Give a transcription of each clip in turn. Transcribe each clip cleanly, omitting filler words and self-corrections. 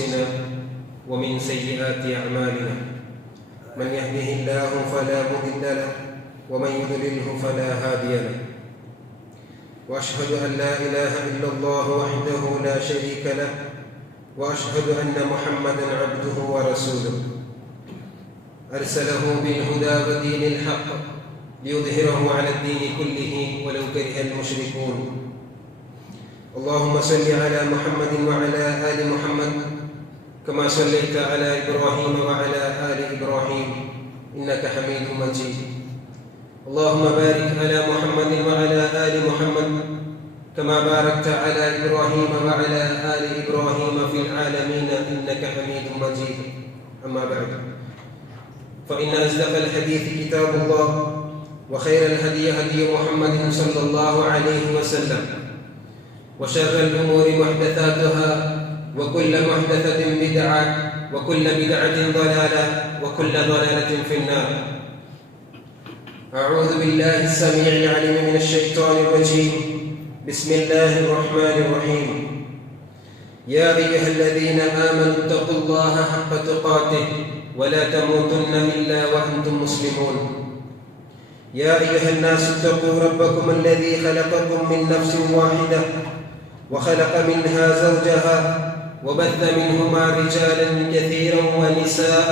أنفسنا ومن سيئات أعمالنا من يهده الله فلا مضل له ومن يضلله فلا هادي له وأشهد أن لا إله إلا الله وحده لا شريك له وأشهد أن محمدا عبده ورسوله أرسله بالهدى ودين الحق ليظهره على الدين كله ولو كره المشركون اللهم صل على محمد وعلى آل محمد كما صليت على إبراهيم وعلى آل إبراهيم إنك حميد مجيد اللهم بارك على محمد وعلى آل محمد كما باركت على إبراهيم وعلى آل إبراهيم في العالمين إنك حميد مجيد أما بعد فإن أصدق الحديث كتاب الله وخير الهدي هدي محمد صلى الله عليه وسلم وشر الأمور محدثاتها وكل محدثة بدعة وكل بدعة ضلالة وكل ضلالة في النار. أعوذ بالله السميع العليم من الشيطان الرجيم. بسم الله الرحمن الرحيم. يا أيها الذين آمنوا اتقوا الله حق تقاته ولا تموتن إلا وأنتم مسلمون. يا أيها الناس اتقوا ربكم الذي خلقكم من نفس واحدة وخلق منها زوجها وبث منهما رجالا كثيرا ونساء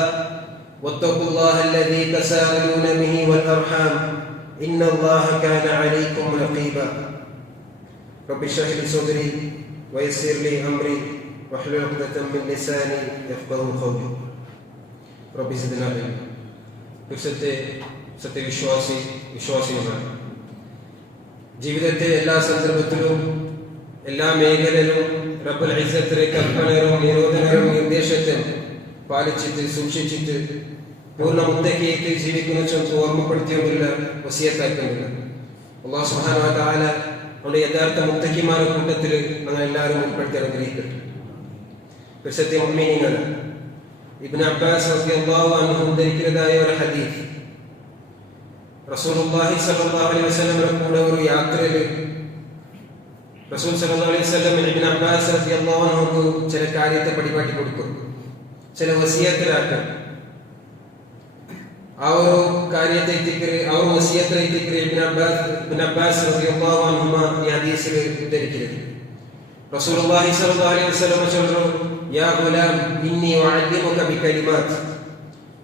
واتقوا الله الذي تساءلون به والأرحام إن الله كان عليكم رقيبا. رب اشرح لي صدري ويسر لي أمري واحلل عقدة من لساني يفقهوا قولي. رب زدنا علما. സത്യവിശ്വാസികളാണ്. ജീവിതത്തെ എല്ലാ സന്ദർഭത്തിലും എല്ലാ മേഖലയിലും റബ്ബുൽ ഇസ്സത്തിലെ കൽപ്പനകളും നിരോധനങ്ങളും നിർദ്ദേശത്തെ പാലിച്ചിട്ട് സൂക്ഷിച്ചിട്ട് പൂർണ്ണ മുത്തഖിയായിട്ട് ജീവിക്കുന്ന ഓർമ്മപ്പെടുത്തിയൊന്നുമില്ല, വസിയത്താക്കുന്നില്ല. അല്ലാഹു സുബ്ഹാനഹു വ തആല നമ്മുടെ യഥാർത്ഥ മുത്തഖിമാരുടെ കൂട്ടത്തിൽ നമ്മൾ എല്ലാവരും ഉൾപ്പെടുത്തി അനുഗ്രഹിക്കട്ടെ. സത്യ മുഅ്മിനീങ്ങൾ ഇബ്നു അബ്ബാസ് റളിയല്ലാഹു അൻഹു ഉദ്ധരിക്കുന്നതായ ഒരു ഹദീസ്, റസൂലുള്ളാഹി സ്വല്ലല്ലാഹു അലൈഹി വസല്ലം കൂടെ ഒരു യാത്രയിൽ റസൂൽ സ്വല്ലല്ലാഹു അലൈഹി വസല്ലം ഇബ്നു അബ്ബാസ് റളിയല്ലാഹു അൻഹു ചില കാര്യത്തെ പഠിപ്പാട്ടി കൊടുക്കും, ചില വസിയത്തിലാക്കും. ആ ഒരു കാര്യത്തെ ആ ഒരു വസിയത്തെ ഇബ്നു അബ്ബാസ് റളിയല്ലാഹു അൻഹു ഈ ഹദീസിൽ ഉദ്ധരിക്കുന്നത്. റസൂലുള്ളാഹി സ്വല്ലല്ലാഹു അലൈഹി വസല്ലം പറഞ്ഞു, യാ ഗുലാം ഇന്നി ഉഅല്ലിമുക ബികലിമാത്ത്.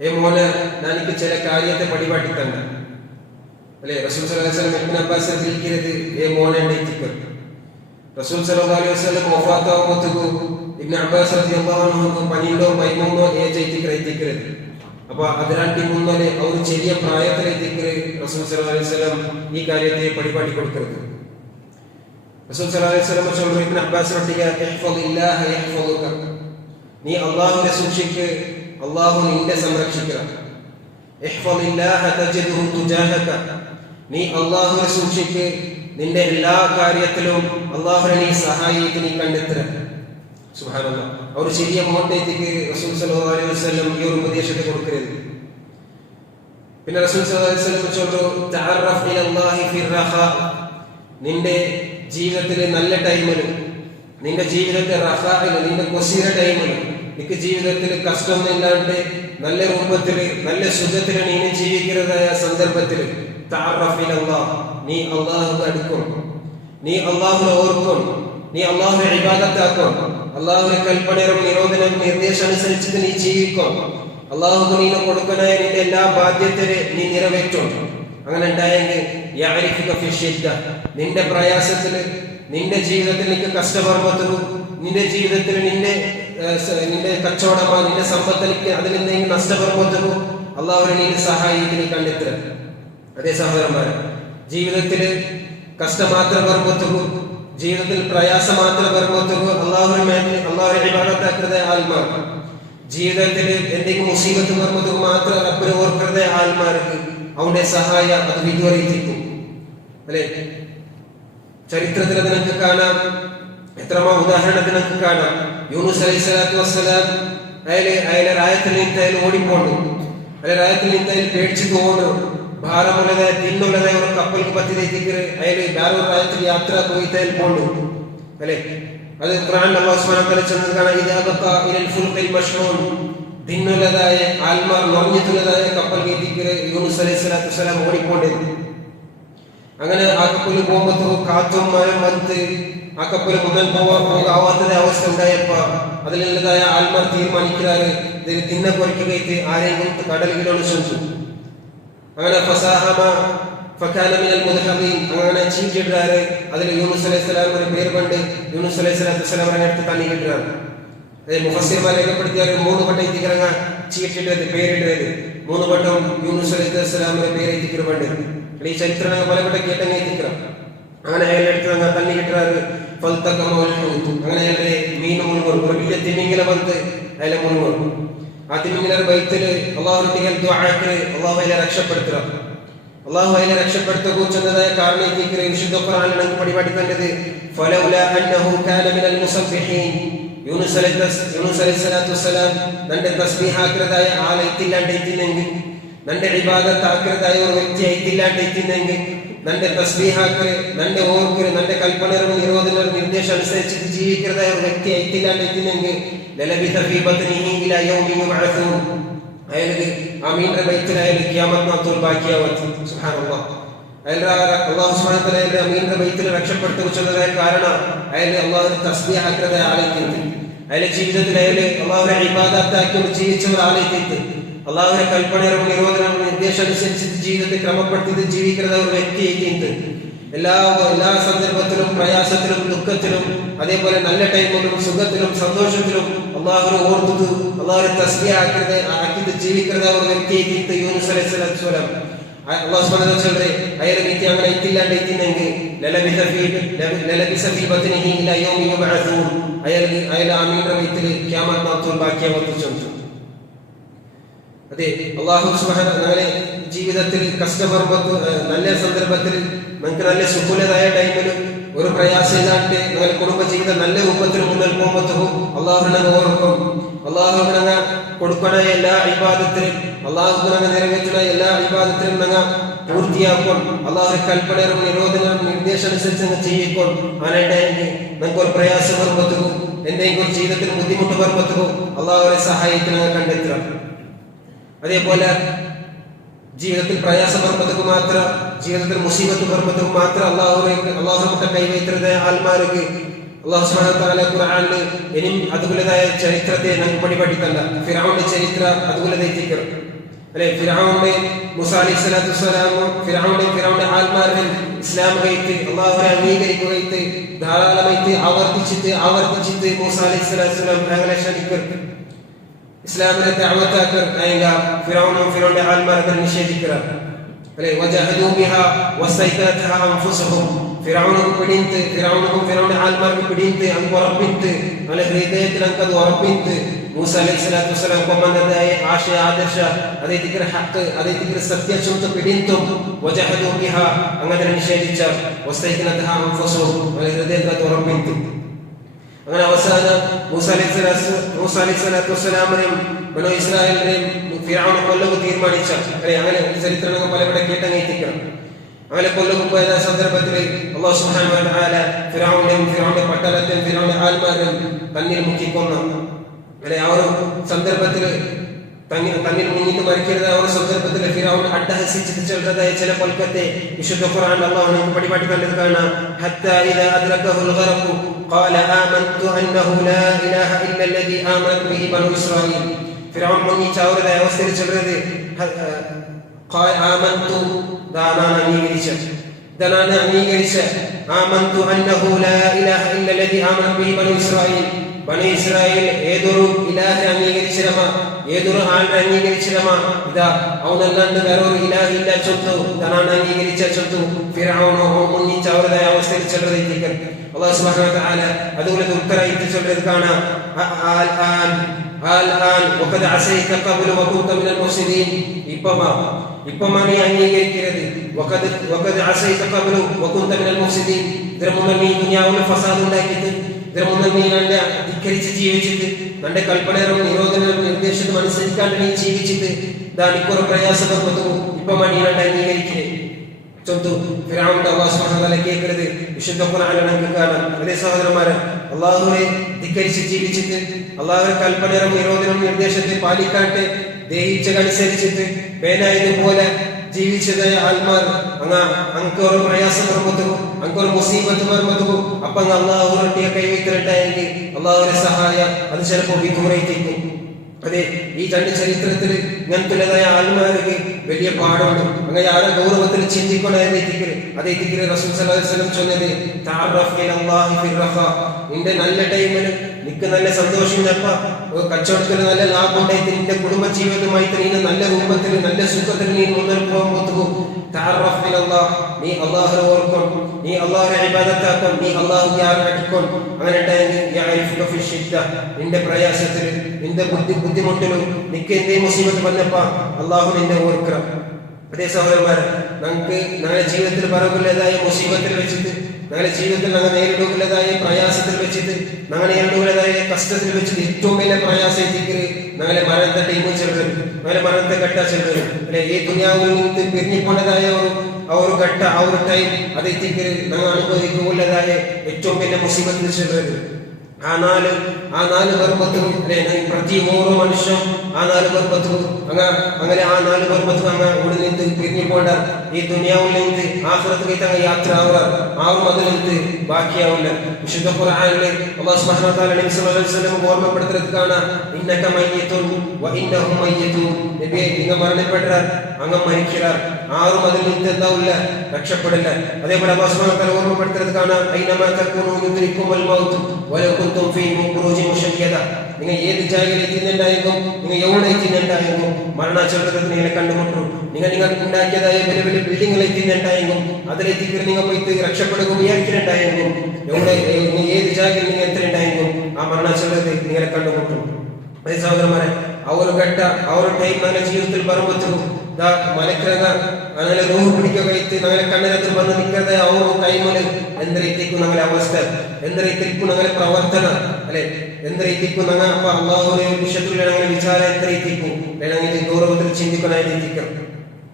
ഏ മോനെ, എനിക്ക് ചില കാര്യത്തെ പഠിപ്പാട്ടി തന്നെ. അല്ലേ, റസൂൽ സല്ലല്ലാഹു അലൈഹി വസല്ലം ഇബ്നു അബ്ബാസ് വിളിക്കുന്നത് ഏ മോനെ എത്തിക്കും. റസൂൽ സല്ലല്ലാഹു അലൈഹി വസല്ലം വഫാത്താവുമ്പോൾ ഇബ്നു അബ്ബാസ് റളിയല്ലാഹു അൻഹു 12-13 ഏജ് എത്തിക്കുന്നത്. അപ്പോൾ അതിനാണ്ടി മുന്നേ ഒരു ചെറിയ പ്രായത്തിലെത്തിക്ക് റസൂൽ സല്ലല്ലാഹു അലൈഹി വസല്ലം ഈ കാര്യത്തെ പഠിപ്പാട്ടി കൊടുക്കുന്നത്. റസൂൽ സല്ലല്ലാഹു അലൈഹി വസല്ലം പറഞ്ഞു, ഇബ്നു അബ്ബാസ് ഇഹ്ഫദില്ലാഹ യഹ്ഫദുക. നീ അല്ലാഹുവിനെ സൂക്ഷിക്കുക, അല്ലാഹു നിന്നെ സംരക്ഷിക്കുക. ഇഹ്ഫദില്ലാഹ തജിദുഹു തുജാഹക. നീ അല്ലാഹുവിനെ സൂക്ഷിക്കുക, നിന്റെ എല്ലാ കാര്യത്തിലും അല്ലാഹുവിനെ നീ സഹായിക്ക് നീ കണ്ടെത്തുക. സുബ്ഹാനല്ലാഹ്. ഒരു ചെറിയ മോട്ടേക്ക് റസൂൽ സല്ലല്ലാഹു അലൈഹി വസല്ലം ഈ ഒരു ഉപദേശത്തെ കൊടുക്കരുത്. പിന്നെ റസൂൽ സല്ലല്ലാഹു അലൈഹി വസല്ലം പറഞ്ഞു, തഅറഫ് ഇലല്ലാഹി ഫിർ റഖാ. നിന്റെ ജീവിതത്തിലെ നല്ല ടൈമിലും നിന്റെ ജീവിതത്തെ റഖാഇൽ നിന്റെ കൊസീറ ടൈമിലും നിനക്ക് ജീവിതത്തിൽ കഷ്ടമൊന്നുമില്ലാണ്ട് നല്ല രൂപത്തിൽ നല്ല സുഖത്തിൽ നീ ജീവിക്കുന്നതായ സന്ദർഭത്തിൽ തഅറഫ് ഇലല്ലാഹ്, നീ അല്ലാഹുവിനെ അടുക്കും, നീ അല്ലാഹുവിനെ ഓർക്കും, നീ അല്ലാഹുവിനെ ഇബാദത്താക്കും, അല്ലാഹുവിന്റെ കൽപ്പനയും നിരോധനവും നിർദ്ദേശം അനുസരിച്ചിട്ട് നീ ജീവിക്കും. അല്ലാഹുവിന് നീ കൊടുക്കുന്ന നിന്റെ എല്ലാ ബാധ്യതയെ നീ നിറവേറ്റും. അങ്ങനെ ഉണ്ടായെങ്കിൽ യഅരിഫുക ഫി ശിദ്ദ. നിന്റെ പ്രയാസത്തിൽ നിന്റെ ജീവിതത്തിൽ നിനക്ക് കഷ്ടപ്പെടുമ്പോൾ നിന്റെ ജീവിതത്തിൽ നിന്റെ കച്ചവടമോ നിന്റെ സമ്പത്തിലേക്ക് അതിൽ എന്തെങ്കിലും നഷ്ടപ്പെടുമ്പോൾ അല്ലാഹുവിനെ നീ സഹായിക്ക് നീ കണ്ടെത്തുക. അതേ സഹോദരന്മാരെ, ജീവിതത്തിൽ കഷ്ടം മാത്രം വരുമ്പോൾ ജീവിതത്തിൽ പ്രയാസം മാത്രം വരുമ്പോൾ അല്ലാഹുവിനെ ഇബാദത്താക്കുന്ന ആത്മാർ, ജീവിതത്തിൽ എന്തെങ്കിലും മുസീബത്ത് വരുമ്പോൾ മാത്രം റബ്ബിനെ ഓർക്കുന്ന ആത്മാർക്ക് അവന്റെ സഹായം അത് വിദ്വരിക്കും. അല്ലെ, ചരിത്രത്തിൽ നിനക്ക് കാണാം, എത്രമാ ഉദാഹരണത്തിന് നമുക്ക് കാണാം. യൂനുസ് അലൈഹിസ്സലാത്തു വസ്സലാം അയാളെ രായത്തിൽ നിന്ന് ഓടിപ്പോണ്ടു, അല്ലെ രായത്തിൽ നിന്ന് പേടിച്ചു തോന്നു, ഭാരമുള്ളതായ തിന്നുള്ളതായ ഒരു കപ്പൽക്ക് പറ്റി അയാൾ വേറൊരു രാജ്യത്തിൽ യാത്ര പോയി പോണ്ടു. അല്ലെ, അത് ഖുർആനിൽ അല്ലാഹു സുബ്ഹാനഹു വ തആല ചെന്നതാണ് ഇദാ ബഖാ ഇലൽ ഫുൽഖിൽ മഷ്ഹൂൻ ദിന്നുലതായ ആൽമാർ നോഞ്ഞിട്ടുള്ളതായ കപ്പൽ കയറ്റിക്ക് യൂനുസ് അലൈഹിസ്സലാത്തു വസ്സലാം ഓടിക്കൊണ്ടിരുന്നു. അങ്ങനെ ആ കപ്പൽ പോകുമ്പോൾ കാറ്റും മഴയും വന്ന് ആ കപ്പൽ മുന്നൽ പോകാവാത്ത അവസ്ഥ ഉണ്ടായപ്പോ അതിലുള്ളതായ ആൽമാർ തീരുമാനിക്കാറ് ഇതിന് തിന്ന കുറയ്ക്കുകയിട്ട് ആരെങ്കിലും കടലുകളോട് ചോദിച്ചു. അങ്ങനെ ഫസാഹമ ഫകാന മിനൽ മുദ്ഹദീൻ അങ്ങനെ ചീഞ്ചിടാറ് അതിൽ യൂനുസ് അലൈഹിസ്സലാമിന്റെ പേര് കൊണ്ട് യൂനുസ് അലൈഹിസ്സലാത്തു വസ്സലാമിനെ അടുത്ത് തണ്ണി കിട്ടുകയാണ്. മുഫസ്സിർമാർ രേഖപ്പെടുത്തിയാൽ 3 വട്ടം ഇതിക്കിറങ്ങ ചീട്ടിട്ടത് പേരിട്ടത് 3 വട്ടം യൂനുസ് അലൈഹിസ്സലാമിന്റെ പേര് ഇതിക്കിറുണ്ട്. ഈ ചരിത്രം പലവട്ടം കേട്ടങ്ങ് എത്തിക്കണം. അങ്ങനെ അയാളുടെ അടുത്ത് തണ്ണി കിട്ടുകാറ് അങ്ങനെ അയാളുടെ മീൻ മുൻകൂർ ഒരു വലിയ തിമിംഗല വന്ന് അയാളെ മുൻകൂർ ആ തിമിംഗലർ ബൈത്തില് അള്ളാഹുട്ടികൾ അള്ളാഹു അയാളെ രക്ഷപ്പെടുത്തുക. അള്ളാഹു അയാളെ രക്ഷപ്പെടുത്ത കുറിച്ചതായ കാരണം വിശുദ്ധ ഖുർആനിൽ നമുക്ക് പഠിക്കേണ്ടത് ഫലൗലാ അന്നഹു കാന മിനൽ മുസബ്ബിഹീൻ യൂനുസ് അലൈഹിസ്സലാത്തു വസ്സലാം തന്റെ തസ്ബീഹ് ആകൃതായ ആലയത്തില്ലാണ്ടെത്തിനെങ്കിൽ തന്റെ ഇബാദത്ത് ആകൃതായ ഒരു വ്യക്തി ആയിട്ടില്ലാണ്ടെത്തിനെങ്കിൽ തന്റെ തസ്ബീഹാക്ക് തന്റെ ഓർക്കര് തന്റെ കൽപ്പനരും നിരോധനവും നിർദ്ദേശം അനുസരിച്ച് ജീവിക്കുന്നതായ ഒരു വ്യക്തി ആയിട്ടില്ലാണ്ടെത്തിനെങ്കിൽ ലലബിത ഫീ ബത്നിഹി ഇലാ യൗമി യുബ്അസൂൻ അയാൾക്ക് ആമീന്റെ ബൈത്തിൽ അയാൾക്ക് ഖിയാമത്ത് നാൾ ബാക്കിയാവത്ത്. സുബ്ഹാനല്ലാഹ് അല്ലാഹു സുബ്ഹാനഹു വ തആല ആമീന്റെ ബൈത്തിൽ രക്ഷപ്പെടുത്തുന്നതിന്റെ കാരണം അയാൾ അല്ലാഹുവിന്റെ തസ്ബീഹ് ആകൃതായ ആലയത്തിൽ അയാളുടെ ജീവിതത്തിൽ അയാൾ അല്ലാഹുവിന്റെ ഇബാദത്ത് ആക്കി ജീവിച്ച ഒരു ആലയത്തിൽ അള്ളാഹുവിന്റെ കൽപ്പനയും നിരോധനവും നിർദ്ദേശം അനുസരിച്ച് ജീവിതത്തെ ക്രമപ്പെടുത്തി ജീവിക്കുന്ന ഒരു വ്യക്തിയായിട്ട് എല്ലാ സന്ദർഭത്തിലും പ്രയാസത്തിലും ദുഃഖത്തിലും അതേപോലെ നല്ല ടൈമിലും സുഖത്തിലും സന്തോഷത്തിലും അള്ളാഹുവിനെ ഓർത്തത് അള്ളാഹുവിനെ തസ്ബീഹ് ആക്കി ജീവിക്കുന്ന ഒരു വ്യക്തിയായിട്ട് യൂനുസ് അലൈഹിസ്സലാത്തു വസ്സലാം അല്ലാഹു സുബ്ഹാനഹു വ തആല അയാളെ വ്യക്തി അങ്ങനെ ഇല്ലാണ്ടെത്തിനെങ്കിൽ ലലബിസ ഫീ ബത്നിഹി ഇലാ യൗമി യുബ്അസൂൻ അയാൾ ആമീന്റെ ബൈത്തിൽ ഖിയാമത്ത് നാൾ ബാക്കിയാവത്ത് ചോദിച്ചു. അതെ അല്ലാഹു സുബ്ഹാനഹു വ തആല ജീവിതത്തിൽ കഷ്ടപർവ്വത്ത് നല്ല സന്ദർഭത്തിൽ നമുക്ക് നല്ല സുഖലതായ ടൈമിൽ ഒരു പ്രയാസമില്ലാണ്ട് നിങ്ങൾ കുടുംബജീവിതം നല്ല രൂപത്തിൽ മുന്നിൽ പോകുമ്പോൾ അള്ളാഹുവിനെ ഓർക്കും. അള്ളാഹുവിനെ കൊടുക്കണ എല്ലാ ഇബാദത്തിലും അള്ളാഹുവിനെ നിറവേറ്റുന്ന എല്ലാ ഇബാദത്തിലും നിങ്ങൾ പൂർത്തിയാക്കും. അള്ളാഹു കൽപ്പനയും നിരോധനവും നിർദ്ദേശം അനുസരിച്ച് ചെയ്യിക്കും. ആണെങ്കിൽ നമുക്ക് ഒരു പ്രയാസം വരുമ്പോഴത്തേക്കും എന്തെങ്കിലും ജീവിതത്തിൽ ബുദ്ധിമുട്ട് വരുമ്പോഴത്തേക്കും അള്ളാഹുവിനെ സഹായിക്കുന്ന കണ്ടെത്തുക. അതേപോലെ ജീവിതത്തിൽ പ്രയാസം വരുമ്പോഴത്തേക്ക് മാത്രം ജീവിതത്തിൽ മുസീബത്ത് വരുമ്പോഴത്തേക്ക് മാത്രം അള്ളാഹുവിനെ കൈവയ്ക്കുന്ന ആൾമാർക്ക് അല്ലാഹു സുബ്ഹാനഹു വ തആല ഖുർആനിൽ ഇനിയും അതുപോലെതായ ചരിത്രത്തെ നമുക്ക് പഠിക്കണ്ട. ഫിർഔന്റെ ചരിത്രം അതുപോലെ എത്തിക്കണം അല്ലെ. ഫിർഔന്റെ മൂസാ അലൈഹിസ്സലാത്തു വസ്സലാമും ഫിർഔന്റെ ആൾമാരും ഇസ്ലാം കൈത്ത് അള്ളാഹുവിനെ അംഗീകരിക്കുകയിട്ട് ധാരാളമായിട്ട് ആവർത്തിച്ചിട്ട് മൂസാ അലൈഹിസ്സലാത്തു വസ്സലാം ഞങ്ങളെ ക്ഷണിക്കും ഇസ്ലാമിനെ ദഅവത്താക്കർ അയങ്ക ഫിർഔന്റെ ആൾമാരെ നിഷേധിക്കുക അല്ലെ. വജഹദൂ ബിഹാ വസ്തൈഖനത്ഹാ അൻഫുസുഹും ഫിർഔനും ഫിർഔന്റെ ആൾമാർക്ക് പിടിയിട്ട് അങ്ങ് ഉറപ്പിട്ട് അവരുടെ ഹൃദയത്തിൽ അങ്ങ് അത് ഉറപ്പിട്ട് മൂസാ അലൈഹിസ്സലാത്തു വസ്സലാം കൊമ്പന്നതായ ആശയ ആദർശ അതേ ഹക്ക് അതേ സത്യശുദ്ധ പിടിത്തും വജഹദൂ ബിഹാ അങ്ങനെ നിഷേധിച്ച വസ്തൈഖനത്ഹാ അൻഫുസുഹും അവരുടെ ഹൃദയത്തിൽ അത് ഉറപ്പിട്ട് അങ്ങനെ അവസാനം മൂസാ അലൈഹിസ്സലാത്തു വസ്സലാമിനെയും ബനൂ ഇസ്രായേലിനെയും ഫിർഔൻ കൊല്ലുക തീരുമാനിച്ച അല്ലെ. അങ്ങനെ ചരിത്രം പലവിടെ കേട്ടങ്ങെത്തിക്കണം. അങ്ങനെ കൊല്ലുക പോയ സന്ദർഭത്തിൽ അല്ലാഹു സുബ്ഹാനഹു വ തആല ഫിർഔന്റെ പട്ടാളത്തെയും ഫിർഔന്റെ ആൾമാരെയും തന്നിൽ മുക്കിക്കൊന്നു അല്ലെ. ആ ഒരു സന്ദർഭത്തിൽ തന്നിൽ മുങ്ങിട്ട് മരിക്കരുത്. ആ ഒരു സന്ദർഭത്തിൽ ഫിർഔൻ അട്ടഹസിച്ചിട്ട് ചെല്ലുന്നതായ ചില കൊൽക്കത്തെ വിശുദ്ധ ഖുർആൻ അല്ലാഹു നമുക്ക് പഠിപ്പാട്ടി കണ്ടത് കാണാം. ഹത്താ ഇദാ അദ്റകഹുൽ ഗറഖു ഖാല ആമൻതു അന്നഹു ലാ ഇലാഹ ഇല്ല അല്ലദീ ആമനത് ബിഹി ബനൂ ഇസ്രായീൽ. ഫിർഔൻ മുങ്ങിച്ച ആ ഒരു അവസ്ഥയിൽ ചെല്ലുന്നത് ആമൻതു ദാനാണ് അംഗീകരിച്ച ആമൻതു അന്നഹു ലാ ഇലാഹ ഇല്ല അല്ലദീ ആമനത് ബിഹി ബനൂ ഇസ്രായീൽ. ബനൂ ഇസ്രായേൽ ഏതൊരു ഇലാഹിനെ അംഗീകരിച്ചിരമ ഏതൊരു ആളിനെ അംഗീകരിച്ചിരമ ഇതാ അവനല്ലാണ്ട് വേറൊരു ഇലാഹി ഇല്ല ചൊത്തു തനാണ് അംഗീകരിച്ച ചൊത്തു ഫിർഔനോ മുന്നിച്ച അവരുടെ അവസ്ഥയിൽ ചെല്ലുന്നത് അല്ലാഹു സുബ്ഹാനഹു വ തആല അതുപോലെ ഉത്തരയിട്ട് ചെല്ലുന്നത് കാണാം. വഖദ് അസൈത ഖബ്ല വകുൻത മിനൽ മുഫ്സിദീൻ. ഇപ്പമാ നീ അംഗീകരിക്കരുത്. വഖദ് അസൈത ഖബ്ല വകുൻത മിനൽ മുഫ്സിദീൻ. ഇതിന് നീ ദുനിയാവിൽ ഫസാദ് ഉണ്ടാക്കിയിട്ട് ഇതിനെ ധിക്കരിച്ച് ജീവിച്ചിട്ട് തന്റെ കൽപ്പനയും നിരോധനവും നിർദ്ദേശവും അനുസരിക്കാണ്ട് നീ ജീവിച്ചിട്ട് എനിക്കൊരു പ്രയാസം ഇപ്പൊ മണി അംഗീകരിക്കേ ഫിർഔന്റെ അല്ലാഹു സുബ്ഹാനഹു വ തആല കേൾക്കുന്നത് വിശുദ്ധ ഖുർആനിൽ നമുക്ക് കാണാം. അതേ സഹോദരന്മാരെ, അല്ലാഹുവിനെ ധിക്കരിച്ച് ജീവിച്ചിട്ട് അല്ലാഹുവിന്റെ കൽപ്പനയും നിരോധനവും നിർദ്ദേശത്തെ പാലിക്കാട്ട് ദഹിച്ചതനുസരിച്ചിട്ട് പേനായതുപോലെ ജീവിച്ചതായ ആത്മാർ അങ്ങൊരു പ്രയാസം വരുമ്പോ അങ്ങൊരു മുസീബത്ത് വരുമ്പോ അപ്പൊ അള്ളാഹു റൊട്ടിയെ കൈവയ്ക്കുന്നുണ്ടായെങ്കിൽ അള്ളാഹുവിന്റെ സഹായം അത് ചിലപ്പോൾ വിദൂരത്തേക്കും. അതെ, ഈ രണ്ട് ചരിത്രത്തിൽ ഇങ്ങനത്തുള്ളതായ ആത്മാർക്ക് വലിയ പാടുണ്ട്. അങ്ങനെ ആരെ ഗൗരവത്തിൽ ചിന്തിക്കണേക്ക് അതേ റസൂൽ സല്ലല്ലാഹു അലൈഹി വസല്ലം ചൊന്നത് തഅറഫ് ഇലല്ലാഹി ഫിർ റഖാ. നിന്റെ നല്ല ടൈമിൽ നിനക്ക് നല്ല സന്തോഷം കച്ചവടത്തിൽ നല്ല ലാഭം ഉണ്ടായിട്ട് നിന്റെ കുടുംബ ജീവിതവുമായി നീ നല്ല രൂപത്തിൽ നല്ല സുഖത്തിൽ നീ മുന്നോട്ട് പോകുമ്പോൾ തഅറഫ് ഇലല്ലാഹ്, നീ അല്ലാഹുവിനെ ഓർക്കും, നീ അല്ലാഹുവിനെ ഇബാദത്താക്കും, നീ അല്ലാഹുവിനെ ആരാധിക്കും. അങ്ങനെ യഅരിഫുക ഫി ശിദ്ദ, നിന്റെ പ്രയാസത്തിൽ നിന്റെ ബുദ്ധിമുട്ടിലും നിനക്ക് എന്തേ മുസീബത്ത് വന്നപ്പോ അല്ലാഹു നിന്നെ ഓർക്കണം. അതേ സഹോദരന്മാരെ, നമുക്ക് ഞങ്ങളുടെ ജീവിതത്തിൽ പറവുള്ളതായ മുസീബത്തിൽ വെച്ചിട്ട്, ഞങ്ങളുടെ ജീവിതത്തിൽ ഞങ്ങൾ നേരിടുന്നതായ പ്രയാസത്തിൽ വെച്ചിട്ട്, ഞങ്ങൾ നേരിടുന്നതായ കഷ്ടത്തിൽ വെച്ചിട്ട് ഏറ്റവും വലിയ പ്രയാസം എത്തിക്കല് ഞങ്ങളെ മരണത്തെ ടൈം ചെല്ലുന്നത്, ഞങ്ങളെ മരണത്തെ ഘട്ട ചെല്ലുന്നത് അല്ലെ. ഈ ദുനിയാവിൽ നിന്ന് പിരിഞ്ഞുകൊണ്ടതായ ഒരു ഘട്ട ആ ഒരു ടൈം അത് എത്തിക്കല് ഞങ്ങൾ അനുഭവിക്കുള്ളതായ ഏറ്റവും വലിയ മുസീബത്തിൽ ചെല്ലുന്നത്. ആ നാല് ഗർഭത്തും അല്ലെ, പ്രതി ഓരോ മനുഷ്യനും ആ നാല് ഗർഭത്തും അങ്ങനെ ആ നാല് ഗർഭത്തും ഇവിടെ നിന്ന് പിരിഞ്ഞു പോണ്ട. ഈ ദുനിയാവിൽ നിന്ന് ആഖിറത്തിലേക്ക് യാത്ര ആവും അതിൽ നിന്ന് ബാക്കിയാവില്ല. വിശുദ്ധ ഖുർആനിൽ അല്ലാഹു സുബ്ഹാനഹു വ തആല നബി സല്ലല്ലാഹു അലൈഹി വസല്ലം ഓർമ്മപ്പെടുത്തുന്നത് കാണാം. ഇന്നക മയ്യിതുൻ വ ഇന്നഹും മയ്യിതുൻ. നബിയെ, നിങ്ങൾ മരണപ്പെട്ടാൽ അങ്ങ് മരിക്കാർ, ആരും അതിൽ നിന്ന് എന്താവില്ല, രക്ഷപ്പെടില്ല. അതേപോലെ അല്ലാഹു സുബ്ഹാനഹു വ തആല ഓർമ്മപ്പെടുത്തുന്നത് കാണാം. ഐനമാ തകൂനു യുദ്രികുമുൽ മൗത്ത് വലൗ കുൻതും ഫീ ബുറൂജിൻ മുശയ്യദ. നിങ്ങൾ ഏത് ജാഗയിൽ എത്തുന്നുണ്ടായിരിക്കും, നിങ്ങൾ എവിടെ എത്തുന്നുണ്ടായിരിക്കും, മരണാചരണത്തിൽ നിങ്ങളെ കണ്ടുമുട്ടും. നിങ്ങൾ ഉണ്ടാക്കിയതായ വലിയ വലിയ ബിൽഡിങ്ങൾ എത്തുന്നുണ്ടായിരിക്കും, അതിലെത്തിക്കൽ നിങ്ങൾ പോയിട്ട് രക്ഷപ്പെടുക വിചാരിക്കുന്നുണ്ടായിരിക്കും. എവിടെ ഏത് ജാഗയിൽ നിങ്ങൾ എത്തുന്നുണ്ടായിരിക്കും, ആ മരണാചരണത്തിൽ നിങ്ങളെ കണ്ടുമുട്ടും. അതേ സഹോദരന്മാരെ, ആ ഒരു ഘട്ട ആ ഒരു ടൈം ഞങ്ങളുടെ ജീവിതത്തിൽ പറയുമ്പോഴത്തേക്കും മലക്കിറങ്ങ അങ്ങനെ റൂഹ് പിടിക്കുകയത്ത് ഞങ്ങളെ കണ്ണിനത്തിൽ വന്ന് നിൽക്കാതെ ആ ഒരു ടൈമിൽ എന്തരീതിക്കും ഞങ്ങളുടെ അവസ്ഥ, എന്തരീതിക്കും ഞങ്ങളുടെ പ്രവർത്തന അല്ലെ, എന്തരീതിക്കും ഞങ്ങൾ അപ്പൊ അള്ളാഹുവിനെ വിഷയത്തിലുള്ള ഞങ്ങളുടെ വിചാരം എന്തരീതിക്കും ഇത് ഗൗരവത്തിൽ ചിന്തിക്കാനായിരിക്കും.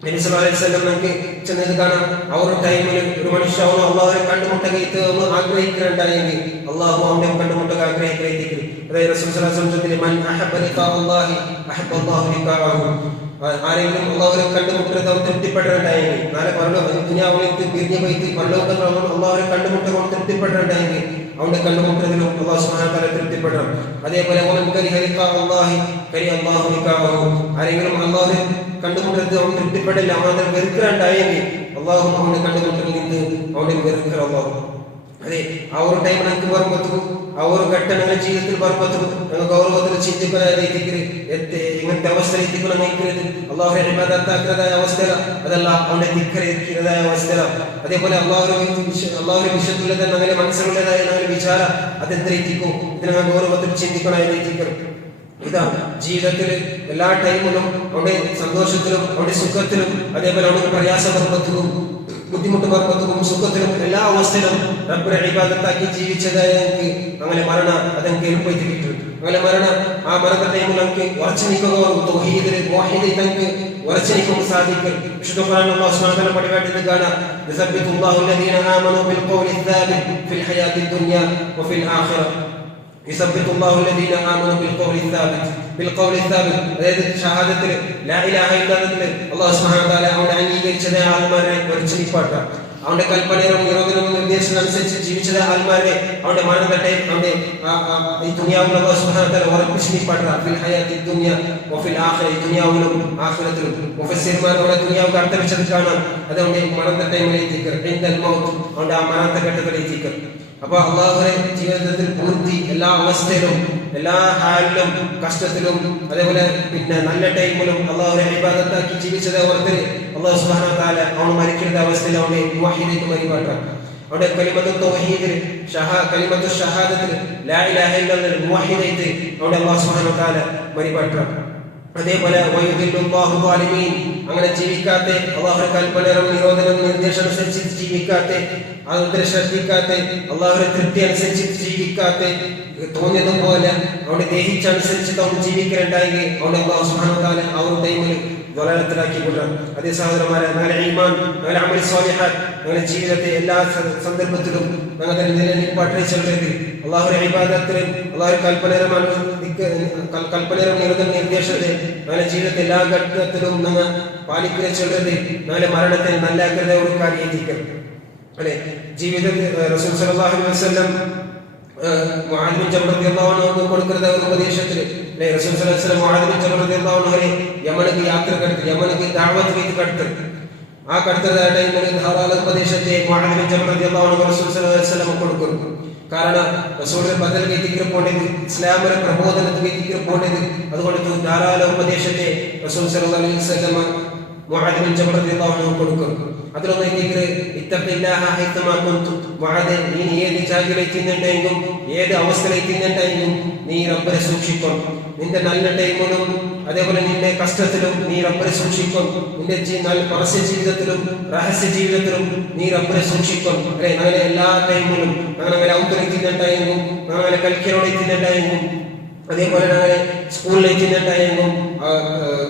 നബി സല്ലല്ലാഹു അലൈഹി വസല്ലം നമുക്ക് ചെന്നത് കാണാം. ആ ഒരു ടൈമിൽ ഒരു മനുഷ്യനോ അള്ളാഹുവിനെ കണ്ടുമുട്ടുകയത്ത് ഒന്ന് ആഗ്രഹിക്കുന്നുണ്ടായെങ്കിൽ അള്ളാഹു അവനെ കണ്ടുമുട്ടുക ആഗ്രഹിക്കുകയായിരിക്കും. അതായത് റസൂൽ സല്ലല്ലാഹു അലൈഹി വസല്ലം മൻ അഹബ്ബ ലിഖാ അല്ലാഹി അഹബ്ബ അല്ലാഹു ലിഖാഅഹു. ആരെങ്കിലും അള്ളാഹുവിനെ കണ്ടുമുട്ടുന്നത് അവൻ തൃപ്തിപ്പെട്ടിട്ടുണ്ടായെങ്കിൽ, നാളെ ദുനിയാവിലേക്ക് പിരിഞ്ഞു പോയിട്ട് പരലോകത്തിൽ അള്ളാഹുവിനെ കണ്ടുമുട്ടുമ്പോൾ തൃപ്തിപ്പെട്ടിട്ടുണ്ടായെങ്കിൽ അവന്റെ കണ്ടുമുട്ടുന്നതിലും അല്ലാഹു സുബ്ഹാനഹു വ തആല തൃപ്തിപ്പെടണം. അതേപോലെ ആരെങ്കിലും അള്ളാഹുവിനെ കണ്ടുമുട്ടുന്നത് അവൻ തൃപ്തിപ്പെടില്ല, അവനെ വെറുക്കാണ്ടായെങ്കിൽ അള്ളാഹു അവന്റെ കണ്ടുമുട്ടലിൽ നിന്ന് അവനെ വെറുക്കുക അള്ളാഹു. അതെ, ആ ഒരു ടൈം നമുക്ക് പറയുമ്പോഴത്തേക്കും ആ ഒരു ഘട്ടങ്ങളുടെ ജീവിതത്തിൽ പറയുമ്പോഴത്തേക്കും ഞങ്ങൾ ഗൗരവത്തിൽ ചിന്തിക്കുന്നതായിരിക്കും. ഇങ്ങനത്തെ അവസ്ഥയിലേക്ക് നയിക്കുന്നത് അള്ളാഹുവിനെ ഇബാദത്താക്കുന്നതായ അവസ്ഥയില, അതല്ല അവന്റെ ധിക്കരിക്കുന്നതായ അവസ്ഥയില. അതേപോലെ അള്ളാഹുവിന്റെ വിഷയത്തിലുള്ളത് ഞങ്ങളുടെ മനസ്സിലുള്ളതായ ഞങ്ങളുടെ വിചാര അതെന്തിരിക്കും, ഇത് ഞങ്ങൾ ഗൗരവത്തിൽ ചിന്തിക്കണമായിരിക്കും. ഇതാണ് ജീവിതത്തിൽ എല്ലാ ടൈമിലും അവിടെ സന്തോഷത്തിലും അവിടെ സുഖത്തിലും അതേപോലെ അവിടെ പ്രയാസപർവത്തിലും ബുദ്ധിമുട്ട് പർവത്തിലും സുഖത്തിലും എല്ലാ അവസ്ഥയിലും റബ്ബിനെ ഇബാദത്താക്കി ജീവിച്ചതായ അങ്ങനെ മരണ അതെനിക്ക് എളുപ്പത്തിൽ കിട്ടും. അങ്ങനെ ആ മരണ ടൈമിൽ നമുക്ക് ഉറച്ചു നിൽക്കുക തൗഹീദിൽ മുവഹിദിൽ നമുക്ക് ഉറച്ചു നിൽക്കാൻ സാധിക്കും. വിശുദ്ധ ഖുർആനിൽ അല്ലാഹു സുബ്ഹാനഹു വ തആല പഠിപ്പിക്കുന്നത് കാണാം. യുസബ്ബിതുല്ലാഹു അല്ലദീന ആമനൂ ബിൽ ഖൗലി الثابت ഫിൽ ഹയാത്തി ദുനിയ വഫിൽ ആഖിറ. يثبت الله الذين آمنوا بالقول الثابت അതായത് ഷഹാദത്തിൽ ലാ ഇലാഹ ഇല്ലല്ലാഹ് അല്ലാഹു സുബ്ഹാനഹു വ തആല അവനെ അംഗീകരിച്ചത് ആൾമാരെ വരച്ചിപ്പാട്ട അവന്റെ കൽപ്പനയും നിരോധനവും നിർദ്ദേശം അനുസരിച്ച് ജീവിച്ചത് ആൾമാരെ അവന്റെ മരണത്തെ അവന്റെ ഈ ദുനിയാവിൽ അല്ലാഹു സുബ്ഹാനഹു വ തആല ഉറപ്പിച്ചിപ്പാട്ട ഫിൽ ഹയാത്തി ദുനിയ വഫിൽ ആഖിറ. ദുനിയാവിലും ആഖിറത്തിലും മുഫസ്സിർമാർ അവന്റെ ദുനിയാവ് അർത്ഥം വെച്ചത് കാണാം. അത് അവന്റെ മരണത്തെ ടൈമിലേക്ക് ഇൻദൽ മൗത്ത് അവന്റെ ആ മരണത്തെ ഘട്ടത്തിലേക്ക്. അപ്പൊ അള്ളാഹുവിനെ ജീവിതത്തിൽ പൂർത്തി എല്ലാ അവസ്ഥയിലും എല്ലാ ഹാലിലും കഷ്ടത്തിലും അതേപോലെ പിന്നെ നല്ല ടൈമിലും അള്ളാഹുവിനെ ഇബാദത്താക്കി ജീവിച്ചത് ഓർത്ത് അല്ലാഹു സുബ്ഹാനഹു വ തആല അവൻ മരിക്കുന്ന അവസ്ഥയിൽ അവനെ മുവഹിദിലേക്ക് പരിപാട്ടാം. അവിടെ കലിമത്തു തൗഹീദിൽ കലിമത്തു ഷഹാദത്തിൽ ലാ ഇലാഹ ഇല്ലല്ലാഹ് മുവഹിദിലേക്ക് അവിടെ അല്ലാഹു സുബ്ഹാനഹു വ തആല പരിപാട്ടാം. അതേപോലെ അങ്ങനെ ജീവിക്കാത്ത, അള്ളാഹുവിന്റെ കൽപ്പനയും നിരോധനം നിർദ്ദേശം അനുസരിച്ച് ജീവിക്കാത്ത, അതുപോലെ ശ്രദ്ധിക്കാത്ത, അള്ളാഹുവിന്റെ തൃപ്തി അനുസരിച്ച് ജീവിക്കാത്ത, തോന്നിയതുപോലെ അവിടെ ദേഹിച്ചനുസരിച്ച് അവിടെ ജീവിക്കലുണ്ടായെങ്കിൽ അവിടെ അള്ളാഹു സുബ്ഹാനഹു വ തആല ആ ഒരു ടൈമിൽ ദലാലത്തിലാക്കി കൊണ്ടാണ്. അതേ സഹോദരന്മാരെ, ഞങ്ങളുടെ ഈമാൻ, ഞങ്ങളുടെ അമൽ സ്വാലിഹാത്ത്, ഞങ്ങളുടെ ജീവിതത്തെ എല്ലാ സന്ദർഭത്തിലും ഞങ്ങളുടെ നിലനിൽപ്പാട്ടിനെ ചെല്ലുന്നത് അള്ളാഹുവിന്റെ ഇബാദത്തിലും അള്ളാഹുവിന്റെ കൽപ്പനയും നിർദ്ദേശത്തെ ഞങ്ങളുടെ ജീവിതത്തെ എല്ലാ ഘട്ടത്തിലും ഞങ്ങൾ പാലിക്കുന്ന ചെല്ലുന്നത് ഞങ്ങളുടെ മരണത്തെ നല്ലാക്കുന്ന ഒരു കാര്യമായിരിക്കണം. അല്ലെ, ജീവിതത്തിൽ റസൂൽ സല്ലല്ലാഹു അലൈഹി വസല്ലം മുആദ് ബിൻ ജബൽ റളിയല്ലാഹു അൻഹു കൊടുക്കുന്ന ഒരു ഉപദേശത്തിൽ റസൂൽ സല്ലല്ലാഹു അലൈഹി വസല്ലം മുആദ് ബിൻ ജബൽ റളിയല്ലാഹു അൻഹുവിനെ യമനിലേക്ക് യാത്ര കടത്തി, യമനിലേക്ക് ദഅവത്ത് കടത്തി. ആ കടത്തുന്ന ടൈമിൽ ധാരാളം ഉപദേശത്തെ മുആദ് ബിൻ ജബൽ റളിയല്ലാഹു അൻഹു റസൂൽ സല്ലല്ലാഹു അലൈഹി വസല്ലം കൊടുക്കുന്നു. കാരണം റസൂലിന്റെ ബദലിലേക്ക് പോകേണ്ടത്, ഇസ്ലാമിന്റെ പ്രബോധനത്തിലേക്ക് പോകേണ്ടത്, അതുകൊണ്ട് ധാരാളം ഉപദേശത്തെ റസൂൽ സല്ലല്ലാഹു അലൈഹി വസല്ലം മുആദ് ബിൻ ജബൽ റളിയല്ലാഹു അൻഹു കൊടുക്കുന്നു. അതിലൊന്ന് ഇത്തഖില്ലാഹ ഹൈതമാ കുൻതും, മുആദ്, നീ ഏത് ജാഗിലെത്തുന്നുണ്ടെങ്കിലും ഏത് അവസ്ഥയിലെത്തുന്നുണ്ടെങ്കിലും നീ റബ്ബിനെ സൂക്ഷിക്കും. നിന്റെ നല്ല ടൈമിലും അതേപോലെ നിന്റെ കഷ്ടത്തിലും നീ റബ്ബിനെ സൂക്ഷിക്കും. നിന്റെ പരസ്യ ജീവിതത്തിലും രഹസ്യ ജീവിതത്തിലും നീ റബ്ബിനെ സൂക്ഷിക്കും. അല്ലെ, അങ്ങനെ എല്ലാ ടൈമിലും അങ്ങനെ ഔദ്യോഗിക്കുന്നുണ്ടായെങ്കിലും, അങ്ങനെ കൽക്കരോടെ എത്തുന്നുണ്ടായെങ്കിലും, അതേപോലെ അങ്ങനെ സ്കൂളിൽ എത്തുന്നുണ്ടായെങ്കിലും,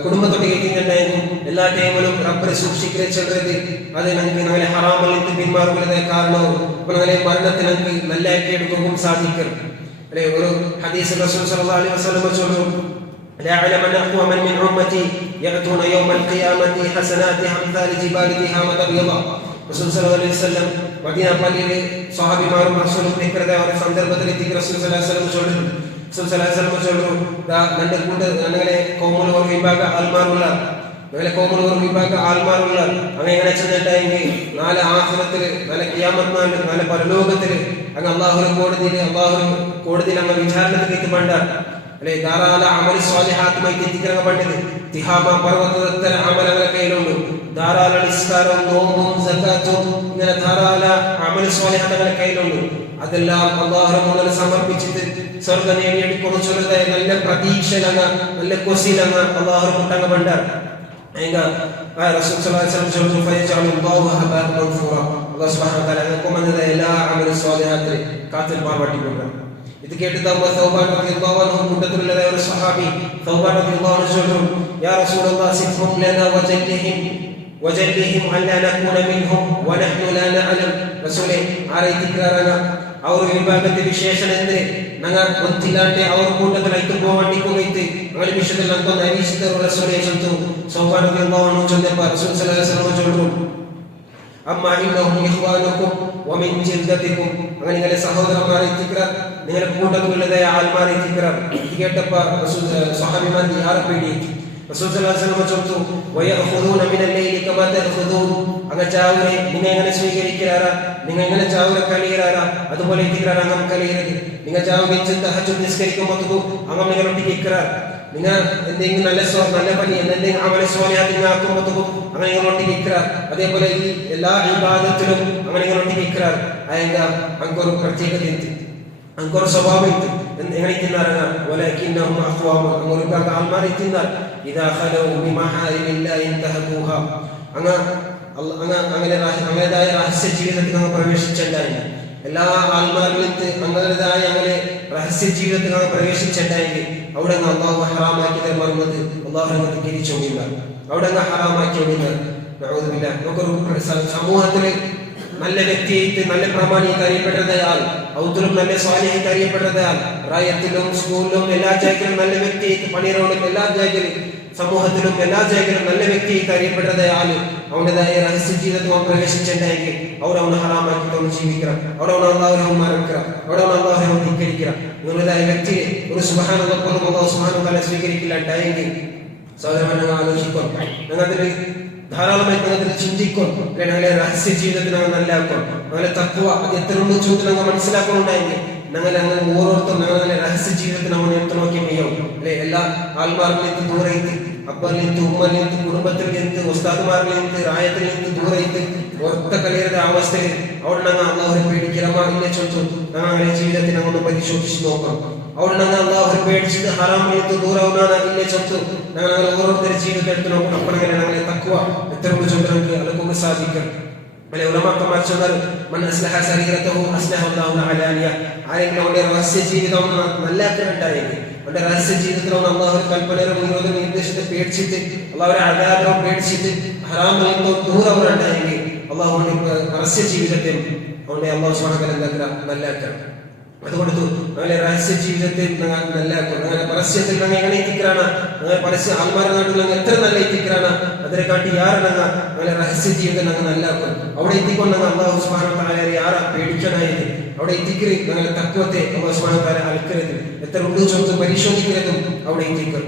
കുടുംബത്തോടെ എത്തുന്നുണ്ടായെങ്കിലും എല്ലാ ടൈമിലും റബ്ബിനെ സൂക്ഷിക്കുക ചെല്ലുന്നത് അത് നമുക്ക് ഞങ്ങളെ ഹറാമിൽ നിന്ന് പിന്മാറുന്നത് കാരണവും അപ്പൊ ഞങ്ങളെ മരണത്തിൽ നമുക്ക് നല്ലാക്കി എടുക്കുകയും സാധിക്കും. അല്ലെ, ഒരു ഹദീസ് റസൂൽ സല്ലല്ലാഹു അലൈഹി വസല്ലം ചൊല്ലും, لا أعلم أقوما من أمتي يأتون يوم القيامة حسنات أمثال جبال تهامة بيضاء. റസൂൽ സല്ലല്ലാഹു അലൈഹി വസല്ലം മദീന പള്ളിയിലെ സ്വഹാബിമാരും റസൂലും നിൽക്കുന്ന ഒരു സന്ദർഭത്തിൽ റസൂൽ സല്ലല്ലാഹു അലൈഹി വസല്ലം ചൊല്ലുന്നു, ನನ್ನ ಕೂಡ ನನಗೆ ಕೋಮಲ್ ഒരു വിഭാഗ ആൽമാറുള്ള അങ്ങനെ കോമൽ ഒരു വിഭാഗ ആൽമാറുള്ള അങ്ങനെ ചെന്നിട്ടെങ്കിൽ നാളെ ആഖിറത്തിൽ നാളെ ഖിയാമത്ത് നാളിൽ നാളെ പരലോകത്തിൽ അങ്ങ് അല്ലാഹുവിന്റെ കോടതിയിൽ അങ്ങ് വിചാരണത്തിലേക്ക് പണ്ടാർ അല്ലെ ധാരാളം അമൽ സ്വാലിഹാത്തുമായി എത്തിക്കാൻ പണ്ടത് തിഹാമ പർവ്വതത്തിൽ അമലങ്ങളെ കയ്യിലുണ്ട്. ധാരാളം നിസ്കാരവും നോമ്പും സകാത്തും ഇങ്ങനെ ധാരാളം അമൽ സ്വാലിഹാത്തുകളെ കയ്യിലുണ്ട്. അതെല്ലാം അല്ലാഹുവിന്റെ മുന്നിൽ സമർപ്പിച്ചിട്ട് സ്വർഗ്ഗം നേടിയെടുക്കുന്ന ചൊല്ലുന്ന നല്ല പ്രതീക്ഷയിലങ്ങ് നല്ല കൊസിയിലങ്ങ് അല്ലാഹു മുട്ടങ്ങ പണ്ടാർ. റസൂൽ സല്ലല്ലാഹു അലൈഹി വസല്ലം ചൊല്ലുന്നു, ഫയജഅലുല്ലാഹു ഹബാഅൻ മൻസൂറ. അല്ലാഹു സുബ്ഹാനഹു വ തആല കൊമന്ന എല്ലാ അമൽ സ്വാലിഹാത്തും കാത്തിൽ പാർവട്ടിക്കൊണ്ടാണ്. ഇത് കേട്ടിട്ട് സൗബാൻ റളിയല്ലാഹു അൻഹു കൂട്ടത്തിലുള്ള ഒരു സ്വഹാബി സൗബാൻ റളിയല്ലാഹു അൻഹു ചൊല്ലുന്നു, യാ റസൂലല്ലാഹ് സിഫ്ഹും ലനാ വജല്ലിഹിം അല്ലാ നകൂന മിൻഹും വനഹ്നു ലാ നഅലം. റസൂലേ, ആരെത്തിക്കാറാണ് അവർ വിഭാഗത്തെ വിശേഷണം എന്തിന് ഞങ്ങൾ ಗೊತ್ತಿല്ലാണ്ട് അവർ കൂട്ടത്തിൽ ആയിട്ട് പോവാണ്ടിക്കുമൈത്ത് അങ്ങനെ വിഷയത്തിൽ നമുക്കൊന്ന് അരീക്ഷിച്ച റസൂലേ ചൊല്ലുന്നു. സൗബാൻ റളിയല്ലാഹു അൻഹു ചൊല്ലുമ്പോൾ റസൂൽ സല്ലല്ലാഹു അലൈഹി വസല്ലം ചൊല്ലുന്നു, അമ്മാ ഇന്നഹും ഇഖ്വാനുകും വമിൻ ജിൽദതികും. അങ്ങനെ നിങ്ങളുടെ സഹോദരന്മാരെ എത്തിക്കുക, നിങ്ങളുടെ കൂട്ടത്തിലുള്ളതായ ആൽമാരെ എത്തിക്കുക. ഇത് കേട്ടപ്പോൾ സ്വഹാബിമാർ ആരെ പേടിയേറ്റി. റസൂൽ സല്ലല്ലാഹു അലൈഹി വസല്ലം ചൊല്ലുന്നു, വയഖുദൂന മിനൽ ലൈലി കമാ തഖുദൂൻ. അങ്ങ് ചാവുരെ നിങ്ങൾ എങ്ങനെ സ്വീകരിക്കാറാ, നിങ്ങൾ എങ്ങനെ ചാവുരെ കളിയാറാ, അതുപോലെ എത്തിക്കാറാ അങ്ങ് കളിയരുത്. നിങ്ങൾ ചാവ് വെച്ച് തഹജ്ജുദ് നിസ്കരിക്കുമ്പോൾ അങ്ങ് നിങ്ങൾ ഒട്ടിക്ക് ഇക്കറാർ. നിങ്ങൾ എന്തെങ്കിലും നല്ല പണി എന്തെങ്കിലും അമൽ സ്വാലിഹാത്ത് ആക്കുമ്പോൾ അങ്ങനെ നിങ്ങൾ ഒട്ടിക്ക് ഇക്കറാർ. അതേപോലെ ഈ എല്ലാ ഇബാദത്തിലും അങ്ങനെ നിങ്ങൾ ഒട്ടിക്ക് ഇക്കറാർ. അയങ്ക അങ്ങൊരു പ്രത്യേകത ഉണ്ട്, അങ്ങൊരു സ്വഭാവം ഉണ്ട്. എങ്ങനെ തിന്നാറാണ് വലകിന്നഹും അഖ്വാമ. അങ്ങൊരു ആൾമാരെ തിന്നാൽ ഇദാ ഖലൂ ബിമഹാരിമില്ലാഹി ഇൻതഹഖൂഹ. അങ്ങനെതായ രഹസ്യ ജീവിതത്തിൽ അങ്ങ് പ്രവേശിച്ചിട്ടുണ്ടായി. എല്ലാ ആത്മാവിലും അങ്ങനെതായ അങ്ങനെ രഹസ്യ ജീവിതത്തിൽ അങ്ങ് പ്രവേശിച്ചിട്ടുണ്ടായെങ്കിൽ അവിടെ അങ്ങ് അള്ളാഹു ഹറാമാക്കി തരുന്നത് അള്ളാഹു ധിക്കരിച്ചോടില്ല, അവിടെ അങ്ങ് ഹറാമാക്കിയോടില്ല. നമുക്കൊരു സമൂഹത്തില് നല്ല വ്യക്തിയായിട്ട് നല്ല പ്രമാണിയായിട്ട് അറിയപ്പെട്ടതായാൽ, ഔദ്യോഗിക നല്ല സ്വാലിഹായിട്ട് അറിയപ്പെട്ടതായാൽ, പ്രായത്തിലും സ്കൂളിലും എല്ലാ ജാഗയിലും നല്ല വ്യക്തിയായിട്ട്, പണിയിലും എല്ലാ ജാഗയിലും സമൂഹത്തിലും എല്ലാ ജാഗയിലും നല്ല വ്യക്തിയായിട്ട് അറിയപ്പെട്ടതായാൽ അവൻ്റെതായ രഹസ്യ ജീവിതത്തിൽ അവൻ പ്രവേശിച്ചിട്ടുണ്ടെങ്കിൽ അവിടെ അവന് ഹറാമാക്കിയിട്ട് ജീവിക്കണം, അവിടെ അവൻ അള്ളാഹുവിനെ മറക്കണം, അവിടെ അവൻ അള്ളാഹുവിനെ ധിക്കരിക്കണം. നിങ്ങളുടേതായ വ്യക്തിയെ ഒരു സുബ്ഹാനല്ലാഹ് പോലും അല്ലാഹു സുബ്ഹാനഹു വ തആല സ്വീകരിക്കില്ല ഉണ്ടായെങ്കിൽ സഹോദരന്മാരെ ആലോചിക്കും, ഞങ്ങൾ ധാരാളമായി ഞങ്ങൾ ചിന്തിക്കും, ഞങ്ങളെ രഹസ്യ ജീവിതത്തിൽ ഞങ്ങൾ നല്ലാക്കും, ഞങ്ങളെ തഖ്വ അത് എത്ര ഉണ്ടോ ചോദിച്ചു ഞങ്ങൾ മനസ്സിലാക്കുന്നുണ്ടായെങ്കിൽ ഞങ്ങൾ അങ്ങനെ ഓരോരുത്തരും ഞങ്ങളെ രഹസ്യ ജീവിതത്തിൽ നമ്മൾ എടുത്തു നോക്കിയാൽ മതിയാവും. അല്ലെ, എല്ലാ ആൾമാരിലേക്ക് ദൂരേക്ക്, അപ്പറിലേക്ക്, ഉമ്മലേക്ക്, കുടുംബത്തിലേക്ക്, ഉസ്താദുമാരിലേക്ക്, റായത്തിലേക്ക് ദൂരേക്ക് ഒറ്റ കളിയുടെ അവസ്ഥയിൽ അവിടെ ഞങ്ങൾ അള്ളാഹുവിനെ പേടിക്കലമാ ഇല്ല ചോദിച്ചു ഞങ്ങളെ ജീവിതത്തിൽ ഞങ്ങൾ പരിശോധിച്ച് നോക്കണം. ಅವ್ರು ನಂಗೆ ಅಲ್ಲಾಹ್ ಬೇಡಿಸಿದ ಹರಾಮಿತ್ತು ದೂರವನ್ನ ಇಲ್ಲೇ ಚೊತ್ತು ನಾನು ಓರೋತರ ಜೀವಿತ ಎಡ್ತು ನಾವು ಅಪ್ಪನಿಗೆ ನನಗೆ ತక్కుವ ಎತ್ತರಗಳು ಚೊಂದರಂಗೆ ಅದಕ್ಕೊಂದು ಸಾಧಿಕ ಮಳೆ ಉಲಮಾಕಮಾರ್ ಚೊಂದರು ಮನ ಅಸ್ಲಹ ಶರೀರತಹು ಅಸ್ಲಹ ಅಲ್ಲಾಹು ಅಲಾಲಿಯ ಆರೆಂಗೆ ಅವನ ರಹಸ್ಯ ಜೀವಿತವನ್ನು നല്ലാക്കുന്നുണ്ടായെങ്കിൽ അവന്റെ രഹസ്യ ജീവിതത്തിൽ അവൻ അള്ളാഹുവിന്റെ കൽപ്പനയുടെ നിരോധന നിർദ്ദേശത്തെ പേടിച്ചിട്ട് അള്ളാഹുവിന്റെ അതാപം പേടിച്ചിട്ട് ഹറാമിൽ നിന്ന് ദൂരം അവരുണ്ടായെങ്കിൽ അള്ളാഹുവിന്റെ രഹസ്യ ജീവിതത്തെ അവന്റെ അള്ളാഹു സുബ്ഹാനഹു വ തആല നല്ലാക്കണം. അതുകൊണ്ട് അങ്ങനെ രഹസ്യ ജീവിതത്തെ നല്ലാക്കും. അങ്ങനെ പരസ്യത്തിൽ ഞങ്ങൾ എങ്ങനെ എത്തിക്കാണ്, അങ്ങനെ പരസ്യ ആൾമാരുടെ നാട്ടിൽ ഞങ്ങൾ എത്ര നല്ല എത്തിക്കാണ്, അതിനെ കാട്ടി യാറെണ്ണ അങ്ങനെ രഹസ്യ ജീവിതം ഞങ്ങൾ നല്ലാക്കും. അവിടെ എത്തിക്കൊണ്ട് ഞങ്ങൾ അള്ളാഹു സുബ്ഹാനഹു വ തആല യാറാ പേടിക്കാനായത് അവിടെ എത്തിക്കരുത്. ഞങ്ങളുടെ തത്വത്തെ അള്ളാഹു സുബ്ഹാനഹു വ തആല അലക്കരുത്, എത്ര ഉള്ളു ചൊന്ന് പരിശോധിക്കുന്നതും അവിടെ എത്തിക്കും.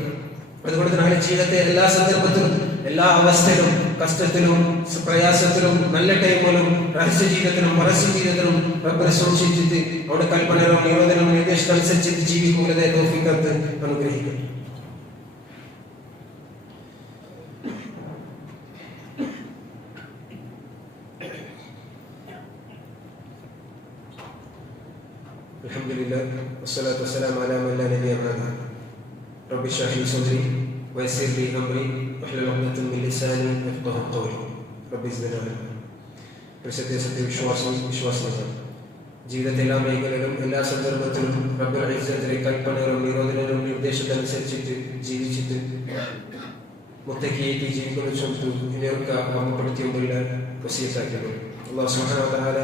അതുകൊണ്ട് ഞങ്ങളുടെ ജീവിതത്തെ എല്ലാ സന്ദർഭത്തിലും എല്ലാ അവസ്ഥയിലും കഷ്ടത്തിലും പ്രയാസത്തിലും നല്ല ടൈമിലും രഹസ്യ ജീവിതത്തിലും പരസ്യ ജീവിതത്തിലും റബ്ബിനെ സൂക്ഷിച്ചിട്ട് അവിടെ കൽപ്പനകളും നിരോധനവും നിർദ്ദേശം അനുസരിച്ചിട്ട് ജീവിക്കുന്നതിനെ തൗഫീഖ് അനുഗ്രഹിക്കും. അൽഹംദുലില്ലാഹ് വസ്സലാത്തു വസ്സലാമു അലാ മൻ ലാ നബിയ്യ ബഅദഹു. റബ്ബി ഇശ്റഹ് ലി സദ്രി വയസ്സിർ ലി അംരി വഹ്ലുൽ ഉഖ്ദതൻ മിൻ ലിസാനി യഫ്ഖഹു ഖൗലി. റബ്ബി സിദ്നാ ഇൽമ. വിശ്വാസികൾ ജീവിതത്തിലെ എല്ലാ മേഖലകളിലും എല്ലാ സന്ദർഭത്തിലും റബ്ബുൽ ഇസ്സത്തിലെ കൽപ്പനകളും നിരോധനങ്ങളും നിർദ്ദേശത്തനുസരിച്ചിട്ട് ജീവിച്ചിട്ട് മുത്തഖിയായി ജീവിക്കുന്ന ചൊല്ല് ഇവർക്ക് ഓർമ്മപ്പെടുത്തിയുള്ള വസിയത്താക്കിയത് അല്ലാഹു സുബ്ഹാനഹു വ തആല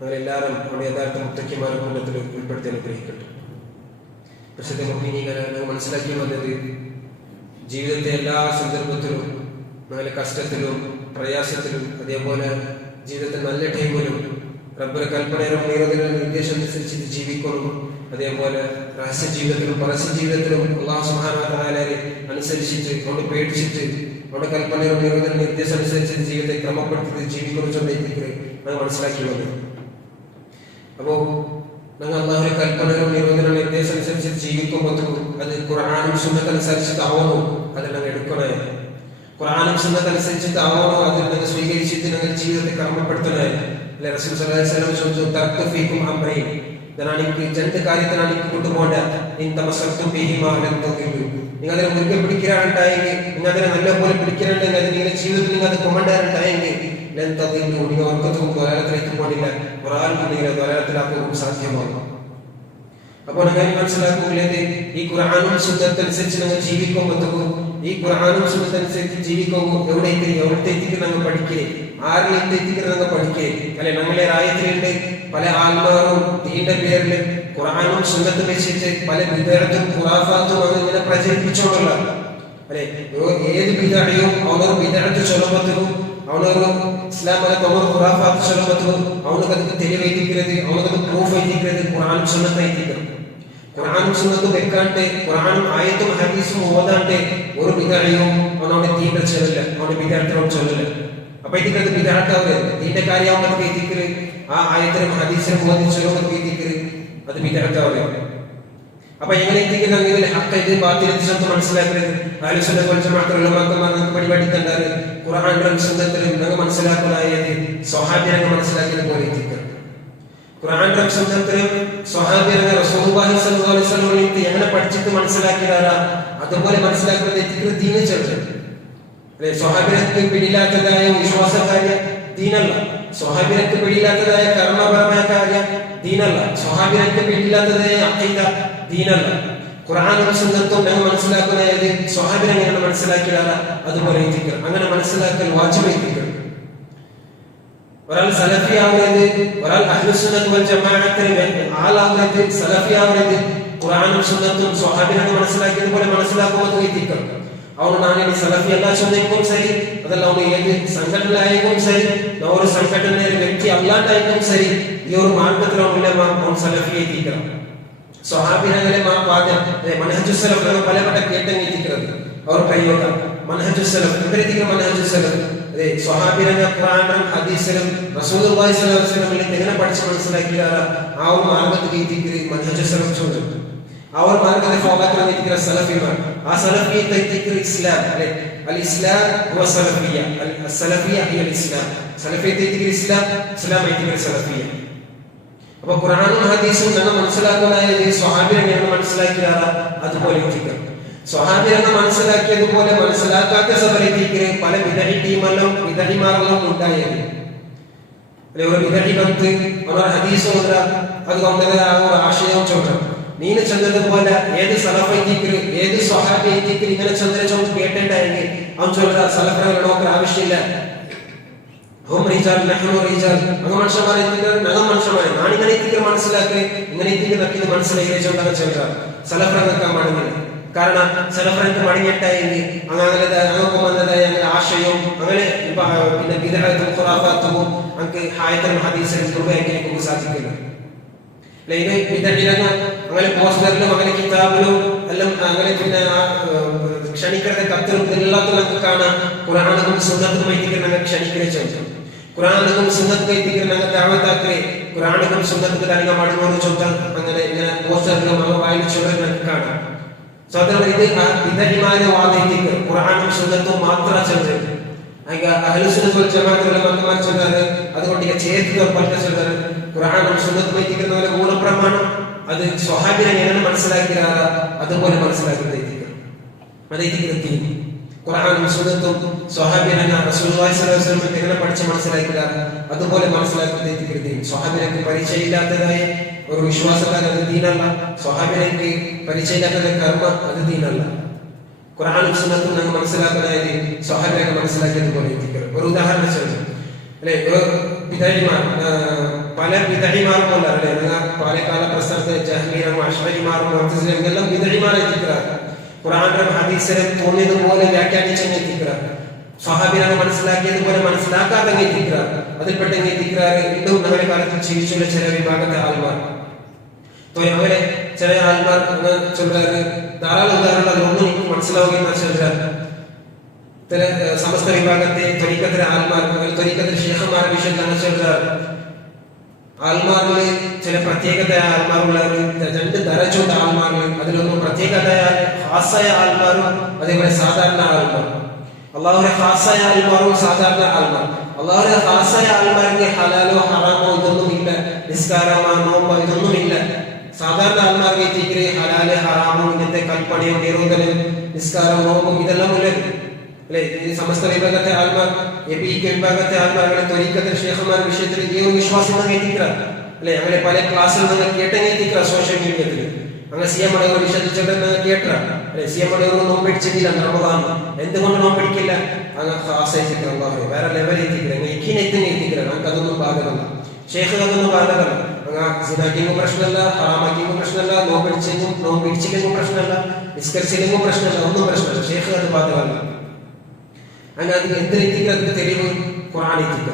ഞങ്ങളെല്ലാവരും നമ്മുടെ യഥാർത്ഥ മുത്തഖിമാരുടെ കൂട്ടത്തിൽ ഉൾപ്പെടുത്തി അനുഗ്രഹിക്കട്ടെ. പ്രശ്നത്തെ മുഅ്മിനീങ്ങളെ ഞങ്ങൾ മനസ്സിലാക്കി വന്നത് ജീവിതത്തെ എല്ലാ സന്ദർഭത്തിലും നല്ല കഷ്ടത്തിലും പ്രയാസത്തിലും അതേപോലെ ജീവിതത്തിൽ നല്ല ടൈമിലും റബ്ബിന്റെ കൽപ്പനയും നിരോധനവും നിർദ്ദേശം അനുസരിച്ചിട്ട് ജീവിക്കണം. അതേപോലെ രഹസ്യ ജീവിതത്തിലും പരസ്യ ജീവിതത്തിലും അല്ലാഹു സുബ്ഹാനഹു വ തആലയെ അനുസരിച്ചിട്ട് അവിടെ പേടിച്ചിട്ട് അവിടെ കൽപ്പനയും നിരോധന നിർദ്ദേശം അനുസരിച്ചിട്ട് ജീവിതത്തെ ക്രമപ്പെടുത്തി ജീവിക്കുന്നുണ്ടെങ്കിൽ ഞങ്ങൾ മനസ്സിലാക്കി വന്നത്. അപ്പോൾ ഞങ്ങൾ അല്ലാഹുവിന്റെ കൽപ്പനയും നിരോധന നിർദ്ദേശം അനുസരിച്ചിട്ട് ജീവിക്കുമ്പോൾ അത് ഖുർആനും സുന്നത്തും അനുസരിച്ചിട്ടാവണോ അത് ഞങ്ങൾ എടുക്കണേ. ഖുർആനും സുന്നത്തും അനുസരിച്ചിട്ടാവണോ അത് ഞങ്ങൾ സ്വീകരിച്ചിട്ട് ഞങ്ങൾ ജീവിതത്തെ ക്രമപ്പെടുത്തണേ. അല്ലെ റസൂൽ സല്ലല്ലാഹു അലൈഹി വസല്ലം ചോദിച്ചു, തറക്തു ഫീകും അംറൈൻ, ഞാൻ രണ്ട് കാര്യത്തിനാണ് എനിക്ക് കൊണ്ടുപോകേണ്ട. ഇൻ തമസ്സക്തും ബിഹിമാ ലൻ തദില്ലു, നിങ്ങൾ അതിനെ മുറുകെ പിടിക്കാനുണ്ടായെങ്കിൽ, നിങ്ങൾ അതിനെ നല്ലപോലെ പിടിക്കാനുണ്ടെങ്കിൽ, അത് നിങ്ങളുടെ ജീവിതത്തിൽ നിങ്ങൾ അത് കൊണ്ടുവരാനുണ്ടായെങ്കിൽ ലൻ തദില്ലു, നിങ്ങൾ ഒർക്കത്തും ദ്വലാലത്തിലേക്ക് പോകില്ല, ഖുർആൻ നിങ്ങളെ ദ്വലാലത്തിലാക്കാൻ സാധ്യമാകും. അപ്പോൾ നിങ്ങൾ മനസ്സിലാക്കുന്നില്ലേ, ഈ ഖുർആനും സുന്നത്തും അനുസരിച്ച് നിങ്ങൾ ജീവിക്കുമ്പോൾ ഈ ഖുർആനും സുന്നത്തും അനുസരിച്ച് ജീവിക്കുമ്പോൾ എവിടത്തേക്ക് ഞങ്ങൾ പഠിക്കേ, ആരിലേക്ക് ഞങ്ങൾ പഠിക്കേ. അല്ലെ നമ്മളെ രാജ്യത്തിലുണ്ട് പല ആത്മാവും ദീന്റെ പേരിൽ ഖുർആനും സുന്നത്തും വെച്ചിട്ട് പല ബിദ്അത്തും ഖുറാഫാത്തും അങ്ങനെ പ്രചരിപ്പിച്ചോളൂല്ല. അല്ലെ ഏത് ബിദ്അയും അവനൊരു ബിദ്അത്ത് ചൊല്ലുമ്പോഴത്തേക്കും അവനൊരു ഇസ്ലാം അല്ല അവനൊരു ഖുറാഫാത്ത് ചൊല്ലുമ്പോഴത്തേക്കും അവനക്ക് അതിന് തെളിവെത്തിക്കുന്നത്, അവനക്ക് പ്രൂഫ് എത്തിക്കുന്നത് ഖുർആനും സുന്നത്തും എത്തിക്കണം. ഖുർആനും സുന്നത്തും വെക്കാണ്ട് ഖുർആനും ആയത്തും ഹദീസും ഓതാണ്ട് ഒരു ബിദ്അയും അവനോട് ദീന്റെ ചൊല്ലില്ല, അവന്റെ ബിദ്അത്തിനോട് ചൊല്ലില്ല. അപ്പൊ ഇതിക്കത് ബിദ്അത്താവരുത്. ദീന്റെ കാര്യമാകുമ്പോൾ എത്തിക്കല് ആ ആയത്തിനും ഹദീസിനും ഓതി ചൊല്ലുമ്പോൾ എത്തിക്കല് അത് ബിദ്അത്താവരുത്. അപ്പൊ എങ്ങനെ എത്തിക്കുന്ന ഹഖ് ഇത് ബാത്തിലത്തെ സ്വന്തം മനസ്സിലാക്കരുത്. അഹ്ലു സുന്നത്ത് വൽ ജമാഅത്ത് ഉലമാക്കന്മാർ നമുക്ക് പരിപാടി കണ്ടാൽ ഖുർആനിലും സുന്നത്തിലും ഞങ്ങൾ മനസ്സിലാക്കലായത് സ്വഹാബിയെ മനസ്സിലാക്കിയത് പോലെ എത്തിക്കുക. ഖുർആനിലും സുന്നത്തിലും സ്വഹാബിയെ റസൂലുള്ളാഹി സ്വല്ലല്ലാഹു അലൈഹി വസല്ലം എങ്ങനെ പഠിച്ചിട്ട് മനസ്സിലാക്കിയതാ അതുപോലെ മനസ്സിലാക്കുന്നത് എത്തിക്കുന്ന ദീനെ ചെറുത്. അല്ലെ സ്വഹാബിനക്ക് പിടിയില്ലാത്തതായ വിശ്വാസകാര്യ ദീനല്ല, സ്വഹാബിനക്ക് പിടിയില്ലാത്തതായ കർമ്മപരമായ കാര്യം ദീനല്ല, സ്വഹാബിനക്ക് പിടിയില്ലാത്തതായ അഖീദ ദീനല്ല. ഖുർആനും സുന്നത്തും ഞങ്ങൾ മനസ്സിലാക്കുന്നത് സ്വഹാബിനെ എങ്ങനെ മനസ്സിലാക്കിയതാ അതുപോലെ എത്തിക്കുക. അങ്ങനെ മനസ്സിലാക്കൽ വാജിബ് എത്തിക്കുക. ഒരാൾ സലഫി ആവുന്നത്, ഒരാൾ അഹ്ലു സുന്നത്ത് വൽ ജമാഅത്തിന്റെ ആളാവുന്നത്, സലഫി ആവുന്നത് ഖുർആനും സുന്നത്തും സ്വഹാബിനെ മനസ്സിലാക്കിയതുപോലെ മനസ്സിലാക്കുമ്പോൾ എത്തിക്കുക. അവന് നാളെ സലഫി അല്ലാ ചോദിക്കും ശരി, അതല്ല അവന് ഏത് സംഘടനയിലായിരിക്കും ശരി, ഒരു സംഘടനയിലെ വ്യക്തി അല്ലാണ്ടായിരിക്കും ശരി, ഈ ഒരു മാർഗത്തിലുള്ള അവൻ സലഫിയെ എത്തിക്കണം. സ്വഹാബിനങ്ങളെ മനഹജുസ് സലഫ് പലപ്പെട്ട കേട്ടങ്ങ് എത്തിക്കുന്നത് അവർ പ്രയോഗ മനഹജുസ് സലഫ് ഇവരെത്തിക്കുന്ന മനഹജുസ് സലഫ് സ്വഹാബിനങ്ങൾ ഖുർആനും ഹദീസിലും റസൂലുള്ളാഹി സ്വല്ലല്ലാഹു അലൈഹി വസല്ലം എങ്ങനെ പഠിച്ച് മനസ്സിലാക്കിയാൽ ആ ഒരു മാർഗത്തിൽ എത്തിക്കുന്നത് മനഹജുസ് സലഫ് ചോദിച്ചു. ആ ഒരു മാർഗത്തെ ഫോളോ ചെയ്യാൻ എത്തിക്കുന്ന സലഫിമാർ, ആ സലഫിയത്തെ എത്തിക്കുന്ന ഇസ്ലാം. അല്ലെ അൽ ഇസ്ലാം ഹുവ സലഫിയ, അൽ സലഫിയ ഹിയ അൽ ഇസ്ലാം. സലഫിയത്തെ എത്തിക്കുന്ന ഇസ്ലാം, ഇസ്ലാം എത്തിക്കുന്ന സലഫിയ. അപ്പൊ ഖുർആനും ഹദീസും ഞങ്ങൾ മനസ്സിലാക്കുന്നതായത് സ്വഹാബി എങ്ങനെയാണ് മനസ്സിലാക്കിയാറ അതുപോലെ എത്തിക്കുക. സ്വഹാബി എന്നെ മനസ്സിലാക്കിയതുപോലെ മനസ്സിലാക്കാത്ത സബലെത്തിക്ക് പല വിദഗ്ധ ടീമെല്ലാം വിദഗ്ധമാരെല്ലാം ഉണ്ടായത്. ഒരു വിദഗ്ധ ബന്ധ് അവരുടെ ഹദീസ് ഓതുക, അതുകൊണ്ട് ആ ഒരു ആശയം ചോദിക്കണം. നീന് ചെന്നതുപോലെ ഏത് സലഫൈത്തിക്കര് ഏത് സ്വഹാബി എത്തിക്കര് ഇങ്ങനെ ചെന്നതിനെ ചോദിച്ച് കേട്ടിട്ടുണ്ടെങ്കിൽ അവൻ ചോദിച്ച സലഫിനെ നോക്കാൻ ആവശ്യമില്ല. മനുഷ്യന്മാരെ ഞങ്ങൾ മനുഷ്യന്മാരെ ഞാനിങ്ങനെ എത്തിക്കൽ മനസ്സിലാക്കി ഇങ്ങനെ എത്തിക്കുന്നൊക്കെ മനസ്സിലാക്കി ചോദിച്ചാൽ സലഫ്രങ്ങൾക്കാൻ മടങ്ങില്ല. കാരണം സലഫ്രങ്ങൾക്ക് മടങ്ങിയിട്ടായെങ്കിൽ അങ്ങനത്തെ വന്നതായ അങ്ങനെ ആശയവും അങ്ങനെ പിന്നെ ബിദ്അത്തും ഖുറാഫാത്തും നമുക്ക് ഹായത്തുൽ ഹദീസിൽ നിർവഹിക്കാൻ നമുക്ക് സാധിക്കില്ല. ഇത് ബിദ്അത്തിലങ്ങ് അങ്ങനെ പോസ്റ്ററിലും അങ്ങനെ കിതാബിലും എല്ലാം അങ്ങനെ പിന്നെ ക്ഷണിക്കുന്ന കത്തിലും എല്ലാത്തിലും നമുക്ക് കാണാം ഖുർആനും സുന്നത്തും എത്തിക്കാൻ ഞങ്ങൾ ക്ഷണിക്കുന്ന ചോദിച്ചു. ഖുർആനും സുന്നത്തും എത്തിക്കാൻ ഞങ്ങൾ ദഅവത്താക്കി ഖുർആനും സുന്നത്തും കാര്യങ്ങൾ മടങ്ങുമെന്ന് ചോദിച്ചാൽ അങ്ങനെ ഇങ്ങനെ പോസ്റ്ററിലും അങ്ങനെ വായിച്ചുകൊണ്ട് നമുക്ക് കാണാം. സഹോദരൻ, ഇത് വിദഗ്ധമാരെ വാദിക്കുക ഖുർആനും സുന്നത്തും മാത്രം ചെന്നത് അഹ്ലുസുന്നത്ത് വൽ ജമാഅത്തുൽ മക്കമാർ ചെന്നത്. അതുകൊണ്ട് ചേർത്തുകൾ പല ചെന്നത് ഖുർആനും സുന്നത്തും എത്തിക്കുന്ന പോലെ മൂലപ്രമാണം അത് സ്വഹാബിനെ എങ്ങനെ മനസ്സിലാക്കിയാറ അതുപോലെ മനസ്സിലാക്കുന്നത് ഖുർആനും സുന്നത്തും സ്വഹാബിനെ റസൂലുള്ളാഹി സ്വല്ലല്ലാഹു അലൈഹി വസല്ലം എങ്ങനെ പഠിച്ച് മനസ്സിലാക്കിയാറ അതുപോലെ മനസ്സിലാക്കുന്നത്. സ്വഹാബിനക്ക് പരിചയമില്ലാത്തതായ ഒരു വിശ്വാസക്കാരൻ അത് ദീനല്ല. സ്വഹാബിനക്ക് പരിചയമില്ലാത്ത കർമ്മം അത് ദീനല്ല. ഖുർആനും സുന്നത്തും ഞങ്ങൾ മനസ്സിലാക്കുന്നതായത് സ്വഹാബിനെ മനസ്സിലാക്കിയതുപോലെ എത്തിക്കുക. ഒരു ഉദാഹരണം ചോദിച്ചു അല്ലെ, വിദഗ്ധമാർ പല വിദഗ്ധമാർ പോലെ അല്ലെ പാലക്കാല പ്രസ്ഥാനത്തെ ജഹ്മിയരും അശ്വരിമാരും മുഅ്തസിലയും എല്ലാം വിദഗ്ധമാരെ എത്തിക്കുക. ഖുർആനും ഹദീസിലും തോന്നിയതുപോലെ വ്യാഖ്യാനിച്ചെന്ന് എത്തിക്കുക. സ്വഹാബിനെ മനസ്സിലാക്കിയതുപോലെ മനസ്സിലാക്കാതെ എത്തിക്കുക. അതിൽപ്പെട്ട എത്തിക്കുക. വീണ്ടും നമ്മുടെ കാലത്ത് ജീവിച്ചുള്ള ചില വിഭാഗത്തെ ആൾമാർ അവരെ ചില ആൾമാർ ചൊല്ലാറ് ധാരാളം ഉദാഹരണങ്ങൾ ഒന്നും എനിക്ക് മനസ്സിലാവുകയെന്ന് വെച്ചാൽ സമസ്ത വിഭാഗത്തെ ത്വരീഖത്തിലെ ആൾമാർ ത്വരീഖത്തിലെ ശേഖന്മാരുടെ വിഷയം തന്നെ ചൊല്ലാറ്. ആൾമാരില് ചില പ്രത്യേകതയായ ആൾമാരുള്ളവർ, രണ്ട് ദറജുള്ള ആൾമാർ, അതിലൊന്നും പ്രത്യേകതയായ ഖാസായ ആൾമാരും അതേപോലെ സാധാരണ ആൾമാർ. അള്ളാഹുവിന്റെ ഖാസായ ആൾമാരും സാധാരണ ആൾമാർ. അള്ളാഹുവിന്റെ ഖാസായ ആൾമാർക്ക് ഹലാലോ ഹറാമോ ഇതൊന്നും ഇല്ല, നിസ്കാരമോ നോമ്പോ ഇതൊന്നും ഇല്ല. സാധാരണ ആൾമാർക്ക് എത്തിക്കല് ഹലാല് ഹറാമോ ഇങ്ങനത്തെ കൽപ്പനയോ നിരോധനം നിസ്കാരം നോമ്പും ഇതെല്ലാം ഉള്ളത് അല്ലെ. ഈ സമസ്ത വിഭാഗത്തെ ആൾമാർ വിഭാഗത്തെ ആൾമാരുടെ ത്വരീഖത്തെ ശേഖന്മാരുടെ വിഷയത്തിൽ ഈ ഒരു വിശ്വാസം എത്തിക്കുക അല്ലെ. അങ്ങനെ പല ക്ലാസ്സിൽ നിങ്ങൾ കേട്ടെത്തിക്കുക സോഷ്യൽ മീഡിയത്തിൽ. അങ്ങനെ സി എം അടൂർ വിശ്വസിച്ചിട്ട് കേട്ട അല്ലെ. സി എം അടൂർ നോമ്പടിച്ചിട്ടില്ല റമദാൻ, എന്തുകൊണ്ട് നോമ്പടിക്കില്ല? അങ്ങനെ ആശ്രയിച്ചിട്ട് വേറെ ലെവലിൽ എത്തിക്കുക. എത്തിക്കുക നമുക്ക് അതൊന്നും ബാധകമല്ല. ഷേഖ് അതൊന്നും ബാധകമല്ല. സിനാക്കിങ്ങും പ്രശ്നമല്ല, ഹറാമാക്കിങ്ങും പ്രശ്നമല്ല, നോമ്പിടിച്ചില്ലെങ്കിലും പ്രശ്നമല്ല, നിസ്കരിച്ചില്ലെങ്കിലും പ്രശ്നമല്ല, ഒന്നും പ്രശ്നമല്ല. ഷേഖ് അത് ബാധകമല്ല. അങ്ങനെ അതിന് എന്തിനെത്തിക്കുക? അതിന്റെ തെളിവ് ഖുർആൻ എത്തിക്കുക.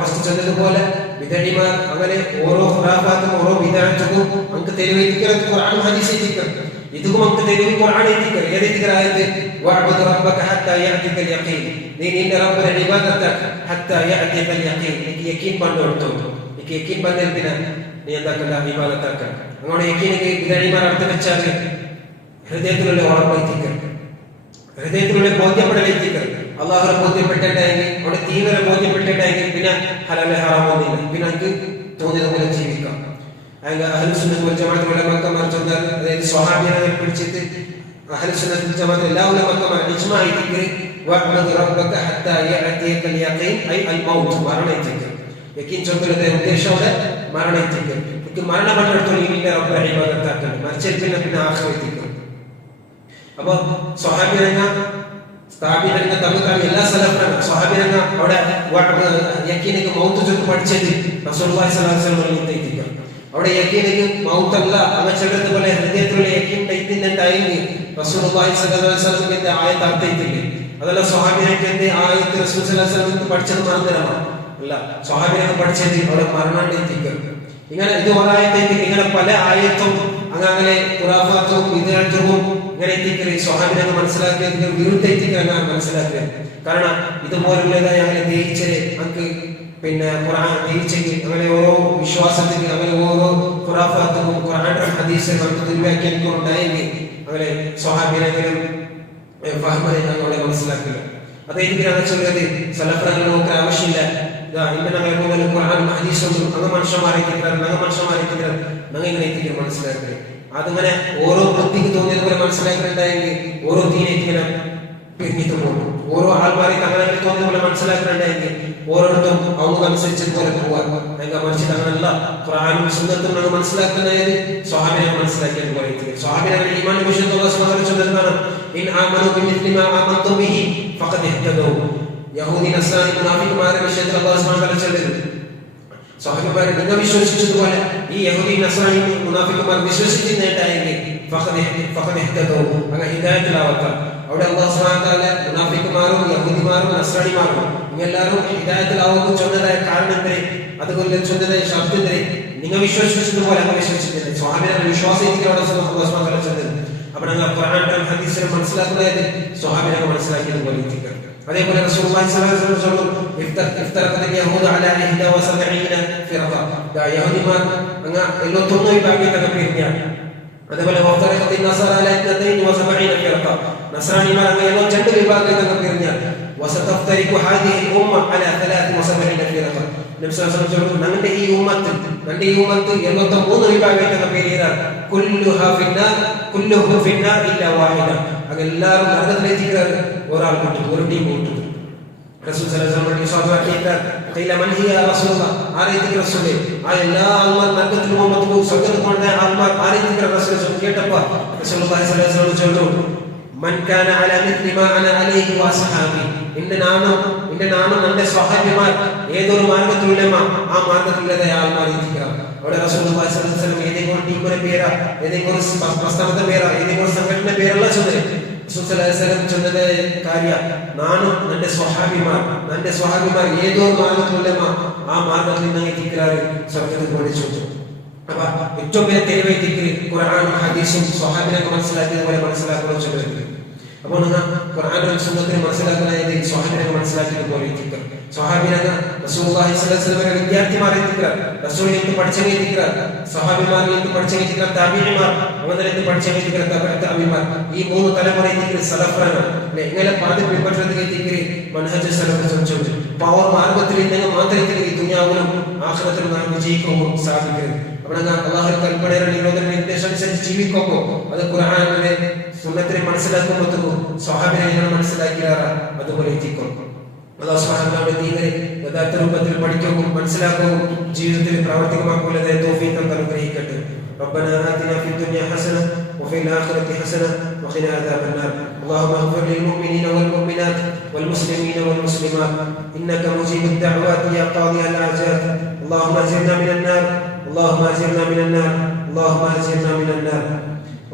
ഫസ്റ്റ് ചെന്നതുപോലെ വിദഗ്ധമാർ അങ്ങനെ ഓരോ ഖുറാഫാത്തും ഓരോ വിദഗ്ധക്കും നമുക്ക് തെളിവ് എത്തിക്കുന്നത് ഖുർആൻ ഹദീസ് എത്തിക്കുക. ഇതും നമുക്ക് തെളിവ് ഖുർആൻ എത്തിക്കുക. ഏതെത്തിക്കുക? ആയത് വഅബ്ദു റബ്ബക ഹത്താ യഅതികൽ യഖീൻ. നീ നിന്റെ റബ്ബിനെ ഇബാദത്താക്ക് ഹത്താ യഅതികൽ യഖീൻ. എനിക്ക് യഖീൻ പണ്ടുകൊടുത്തു. എനിക്ക് യഖീൻ പണ്ടെന്തിനാ നീ എന്താക്കണ്ട? ഇബാദത്താക്കാൻ. അങ്ങനെ യഖീനിക്ക് വിദഗ്ധമാർ അർത്ഥം വെച്ചാൽ ഹൃദയത്തിലുള്ള ഉറപ്പെത്തിക്കുക, ഹൃദയത്തിലുള്ള ബോധ്യപ്പെടൽ എത്തിക്കുക. അള്ളാഹുനെ ബോധ്യപ്പെട്ടിട്ടുണ്ടെങ്കിൽ അവിടെ തീവ്ര ബോധ്യപ്പെട്ടിട്ടുണ്ടെങ്കിൽ പിന്നെ ഹലാല് ഹറാമൊന്നുമില്ല, പിന്നെ എനിക്ക് തോന്നിയതുപോലെ ജീവിക്കാം. അഹ്ലുസുന്നത്ത് വൽ ജമാഅത്ത് ഉലമാക്കന്മാർ ചൊല്ലാൻ, അതായത് സ്വഹാബിയെ പിടിച്ചിട്ട് അഹ്ലുസുന്നത്ത് വൽ ജമാഅത്ത് എല്ലാ ഉലമാക്കന്മാർ ഇജ്മാ ആയിട്ടിക്ക് വഅബ്ദു റബ്ബക ഹത്താ യഅതിയകൽ യഖീൻ ഐ അൽ മൗത്ത്, മരണത്തിക്ക്. യഖീൻ ചൊല്ലുന്നതിന്റെ ഉദ്ദേശമാണ് മരണത്തിക്ക്. എനിക്ക് മരണപ്പെട്ടെടുത്തോളം ഇല്ല റബ്ബിനെ ഇബാദത്താക്കണം, മരിച്ചാൽ പിന്നെ ആഖിറത്തിക്ക്. അപ്പൊ സ്വഹാബിരംഗ സ്ഥാപിരംഗ തമ്മിൽ എല്ലാ സലഫിനും സ്വഹാബിരംഗ അവിടെ യഖീനിക്ക് മൗത്ത് ചൊല്ലി പഠിച്ചത് റസൂലുള്ളാഹി സ്വല്ലല്ലാഹു അലൈഹി വസല്ലം എത്തിക്കുക. അവിടെ യഖീനിക്ക് മൗത്തല്ല അങ്ങ് ചെറുത് പോലെ ഹൃദയത്തിലുള്ള യഖീൻ ഉണ്ടായെങ്കിൽ റസൂലുള്ളാഹി സ്വല്ലല്ലാഹു അലൈഹി വസല്ലമിന്റെ ആയത്ത് അർത്ഥത്തില്ലേ? അതല്ല സ്വഹാബിരംഗന്റെ ആയത്ത് റസൂൽ സ്വല്ലല്ലാഹു അലൈഹി വസല്ലം പഠിച്ചത് മറന്നിരമാണ് അല്ല. സ്വഹാബിരംഗ പഠിച്ചത് അവിടെ മരണാണ്ട് എത്തിക്കുക. ഇങ്ങനെ ഇത് ഒരായത്തേക്ക് ഇങ്ങനെ പല ആയത്തും അങ്ങനെ ഖുറാഫാത്തും വിദ്യാർത്ഥവും ഇങ്ങനെ എത്തിക്കല് സ്വഹാബിനെ മനസ്സിലാക്കിയത് വിരുദ്ധ എത്തിക്കാനാണ് മനസ്സിലാക്കിയത്. കാരണം ഇതുപോലുള്ളതായി അങ്ങനെ ദേഹിച്ചത് നമുക്ക് പിന്നെ ഖുർആൻ ദേഹിച്ചെങ്കിൽ അങ്ങനെ ഓരോ വിശ്വാസത്തിന് അങ്ങനെ ഓരോ ഖുറാഫാത്തും ഖുർആൻ ഹദീസ് നമുക്ക് ദുർവ്യാഖ്യാനിക്കും ഉണ്ടായെങ്കിൽ അങ്ങനെ സ്വഹാബിനെങ്കിലും ഫഹ്മനെ നമ്മളെ മനസ്സിലാക്കില്ല. അതെനിക്കാണ് ചൊല്ലിയത് സലഫ്രങ്ങൾ നോക്കാൻ ആവശ്യമില്ല. മനസ്സിലാക്കരുത്. അതിങ്ങനെ ഓരോ വൃത്തിക്ക് തോന്നിയതുപോലെ മനസ്സിലാക്കുന്നുണ്ടായെങ്കിൽ ഓരോ ദീനേക്ക് ഇങ്ങനെ പിരിഞ്ഞിട്ട് പോകും. ഓരോ ആൾമാരെ തങ്ങളെ തോന്നിയതുപോലെ മനസ്സിലാക്കുന്നുണ്ടായെങ്കിൽ ഓരോരുത്തരും അവനുസരിച്ചതുപോലെ പോവാൻ മനുഷ്യൻ അങ്ങനല്ല. ഖുർആനും സുന്നത്തും നമ്മൾ മനസ്സിലാക്കുന്നത് സ്വഹാബിനെ മനസ്സിലാക്കിയതുപോലെ സ്വഹാബിനെ ഈമാൻ വിഷയത്തോടെ ചൊല്ലുന്നതാണ്. ഇൻ ആമനു ബിമിസ്ലി മാ ആമൻതും ബിഹി ഫഖദ് ഇഹ്തദൂ. യഹൂദി നസ്രാനി മുനാഫിഖുമാരുടെ വിഷയത്തിൽ അല്ലാഹു സുബ്ഹാനഹു വ തആല ചൊല്ലുന്നു, സ്വഹാബിമാരെ നിങ്ങൾ വിശ്വസിച്ചതുപോലെ ഈ യഹൂദി നസ്രാനി മുനാഫിഖുമാർ വിശ്വസിച്ചിട്ടുണ്ടായെങ്കിൽ ഫഖദ് ഇഹ്തദൂ, അങ്ങനെ ഹിദായത്തിലാവട്ടെ. അവിടെ അല്ലാഹു സുബ്ഹാനഹു വ തആല മുനാഫിഖുമാരും യഹൂദിമാരും നസ്രാനിമാരും എല്ലാവരും ഹിദായത്തിലാവുക ചൊന്നതായ കാരണം എന്തേ, അതുപോലെ ചൊന്നതായ ശബ്ദം എന്തേ, നിങ്ങൾ വിശ്വസിച്ചതുപോലെ അങ്ങ് വിശ്വസിച്ചില്ല. സ്വഹാബിയുടെ വിശ്വാസം അപ്പൊ ഞങ്ങൾ ഖുർആനിലും ഹദീസിലും മനസ്സിലാക്കുന്നത് സ്വഹാബിനെ മനസ്സിലാക്കിയതുപോലെ ഇരിക്കണം. അതേപോലെ റസൂലുള്ളാഹി സ്വല്ലല്ലാഹു അലൈഹി വസല്ലം ഇഫ്തറഖത് യഹൂദ അലാ 71 ഫിറഖ, യഹൂദിമാർ അങ്ങ 71 വിഭാഗങ്ങളായി പിരിഞ്ഞാണ്. അതേപോലെ വഫ്തറഖത് നസറ അലാ 72 ഫിറഖ, നസ്രാനിമാർ അങ്ങ 72 വിഭാഗങ്ങളായി പിരിഞ്ഞാണ്. വസതഫ്തരിഖു ഹാദിഹി ഉമ്മ അലാ 73 ഫിറഖ, നബി സല്ലല്ലാഹു അലൈഹി വസല്ലം നമ്മുടെ ഈ ഉമ്മത്ത് 73 വിഭാഗങ്ങളായി പിരിയാൻ. കുല്ലുഹാ ഫിന്നാർ കുല്ലുഹു ഫിന്നാർ ഇല്ലാ വാഹിദ, എല്ലാവരും നരകത്തിലേക്ക് ഒരാൾ കൂട്ടി ഒരു ടീം കൂട്ടി. റസൂൽ സല്ലല്ലാഹു അലൈഹി വസല്ലം ഖീല മൻ ഹിയ യാ റസൂലല്ലാഹ്, ആരെയ്ക്ക് റസൂലേ, ആ എല്ലാ ആൾമാർ നരകത്തിൽ മുഹമ്മദ് സ്വർഗ്ഗത്തിൽ കൊണ്ട ആൾമാർ ആരെയ്ക്ക് റസൂൽ കേട്ടപ്പോൾ റസൂലുള്ളാഹി സ്വല്ലല്ലാഹു അലൈഹി വസല്ലം പറഞ്ഞു, മൻ കാന അലാ മിസ്ലി മാ അന അലൈഹി വസഹാബി, എന്റെ നാനും എന്റെ സ്വഹാബിമാർ ഏതൊരു മാർഗ്ഗത്തിലുള്ളമോ ആ മാർഗ്ഗത്തിലുള്ള ആൾമാർ ഇരിക്കുക. അവിടെ റസൂലുള്ളാഹി സ്വല്ലല്ലാഹു അലൈഹി വസല്ലം ഏതെങ്കിലും ടീമിന്റെ പേരാ, ഏതെങ്കിലും പ്രസ്ഥാനത്തിന്റെ പേരാ, ഏതെങ്കിലും സംഘടനയുടെ പേരല്ല ചൊന്നത്. റസൂൽ സല്ലല്ലാഹു അലൈഹി വസല്ലം ചൊന്നത് കാര്യം നാനും എന്റെ സ്വഹാബിമാർ ഏതോ മാർഗ്ഗത്തിലുള്ളമോ ആ മാർഗ്ഗത്തിൽ നിന്ന് ഇരിക്കാറ് സ്വർഗ്ഗത്തിൽ കൊണ്ടുചോദിച്ചു. അപ്പൊ ഏറ്റവും വലിയ തെളിവായി ദിക്ർ ഖുർആനും ഹദീസും സ്വഹാബിനെ മനസ്സിലാക്കിയതുപോലെ മനസ്സിലാക്കണം ചൊല്ലുന്നത്. അപ്പോൾ നിങ്ങൾ ഖുർആനും സുന്നത്തിനെ മനസ്സിലാക്കുന്ന സ്വഹാബിനെ മനസ്സിലാക്കിയതുപോലെ ദിക്ർ. സ്വഹാബിനെ റസൂലുള്ളാഹി സ്വല്ലല്ലാഹു അലൈഹി വസല്ലം വിദ്യാർത്ഥിമാരെ ദിക്ർ, റസൂലിൽ നിന്ന് പഠിച്ചവരെ ദിക്ർ, സ്വഹാബിമാരിൽ നിന്ന് പഠിച്ചവരെ ദിക്ർ, താബിഈമാർ അവരിൽ നിന്ന് പഠിച്ചവരെ ദിക്ർ, തബഈമാർ, ഈ മൂന്ന് തലമുറ ദിക്ർ സലഫാണ്. ഇങ്ങനെ പാതി പിൻപറ്റുന്നത് ദിക്ർ മൻഹജ് സലഫ് ചൊല്ലുന്നു. പവർ മാർഗ്ഗത്തിൽ നിങ്ങൾ മാത്രമേ ഈ ദുനിയാവിലും ആഖിറത്തിലും നാം വിജയിക്കുമ്പോൾ സാധിക്കരുത്. അവിടെ അല്ലാഹുവിന്റെ കൽപ്പനയുടെ നിരോധന നിർദ്ദേശം അനുസരിച്ച് ജീവിക്കുമ്പോൾ അത് ഖുർആനിലെ സുന്നത്തിനെ മനസ്സിലാക്കുമ്പോൾ സ്വഹാബിനെ മനസ്സിലാക്കിയാറ് അതുപോലെ എത്തിക്കും. അല്ലാഹു സുബ്ഹാനഹു വ തആല ദീനിനെ യഥാർത്ഥ രൂപത്തിൽ പഠിക്കുകയും മനസ്സിലാക്കുകയും ജീവിതത്തിൽ പ്രാവർത്തികമാക്കുകയും തൗഫീഖ് അനുഗ്രഹിക്കട്ടെ. ربنا آتنا في الدنيا حسنة وفي الآخرة حسنة وقنا عذاب النار. اللهم اغفر للمؤمنين والمؤمنات والمسلمين والمسلمات إنك مجيب الدعوات يا قاضي الحاجات. اللهم أجرنا من النار، اللهم أجرنا من النار، اللهم أجرنا من النار.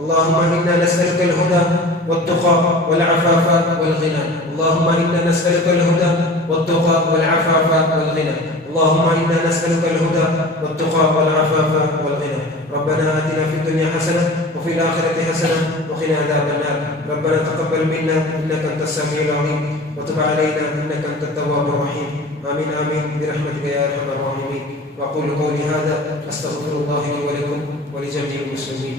اللهم إنا نسألك الهدى والتقى والعفاف والغنى. اللهم إنا نسألك الهدى والتقى والعفاف والغنى. اللهم إنا نسألك الهدى والتقى والعفاف والغنى. ربنا آتنا في الدنيا حسنة وفي الآخرة حسنة وقنا عذاب النار. ربنا تقبل منا إنك أنت السميع العليم وتب علينا إنك أنت التواب الرحيم. آمين آمين برحمتك يا أرحم الراحمين. وأقول قولي هذا أستغفر الله لي ولكم ولجميع المسلمين.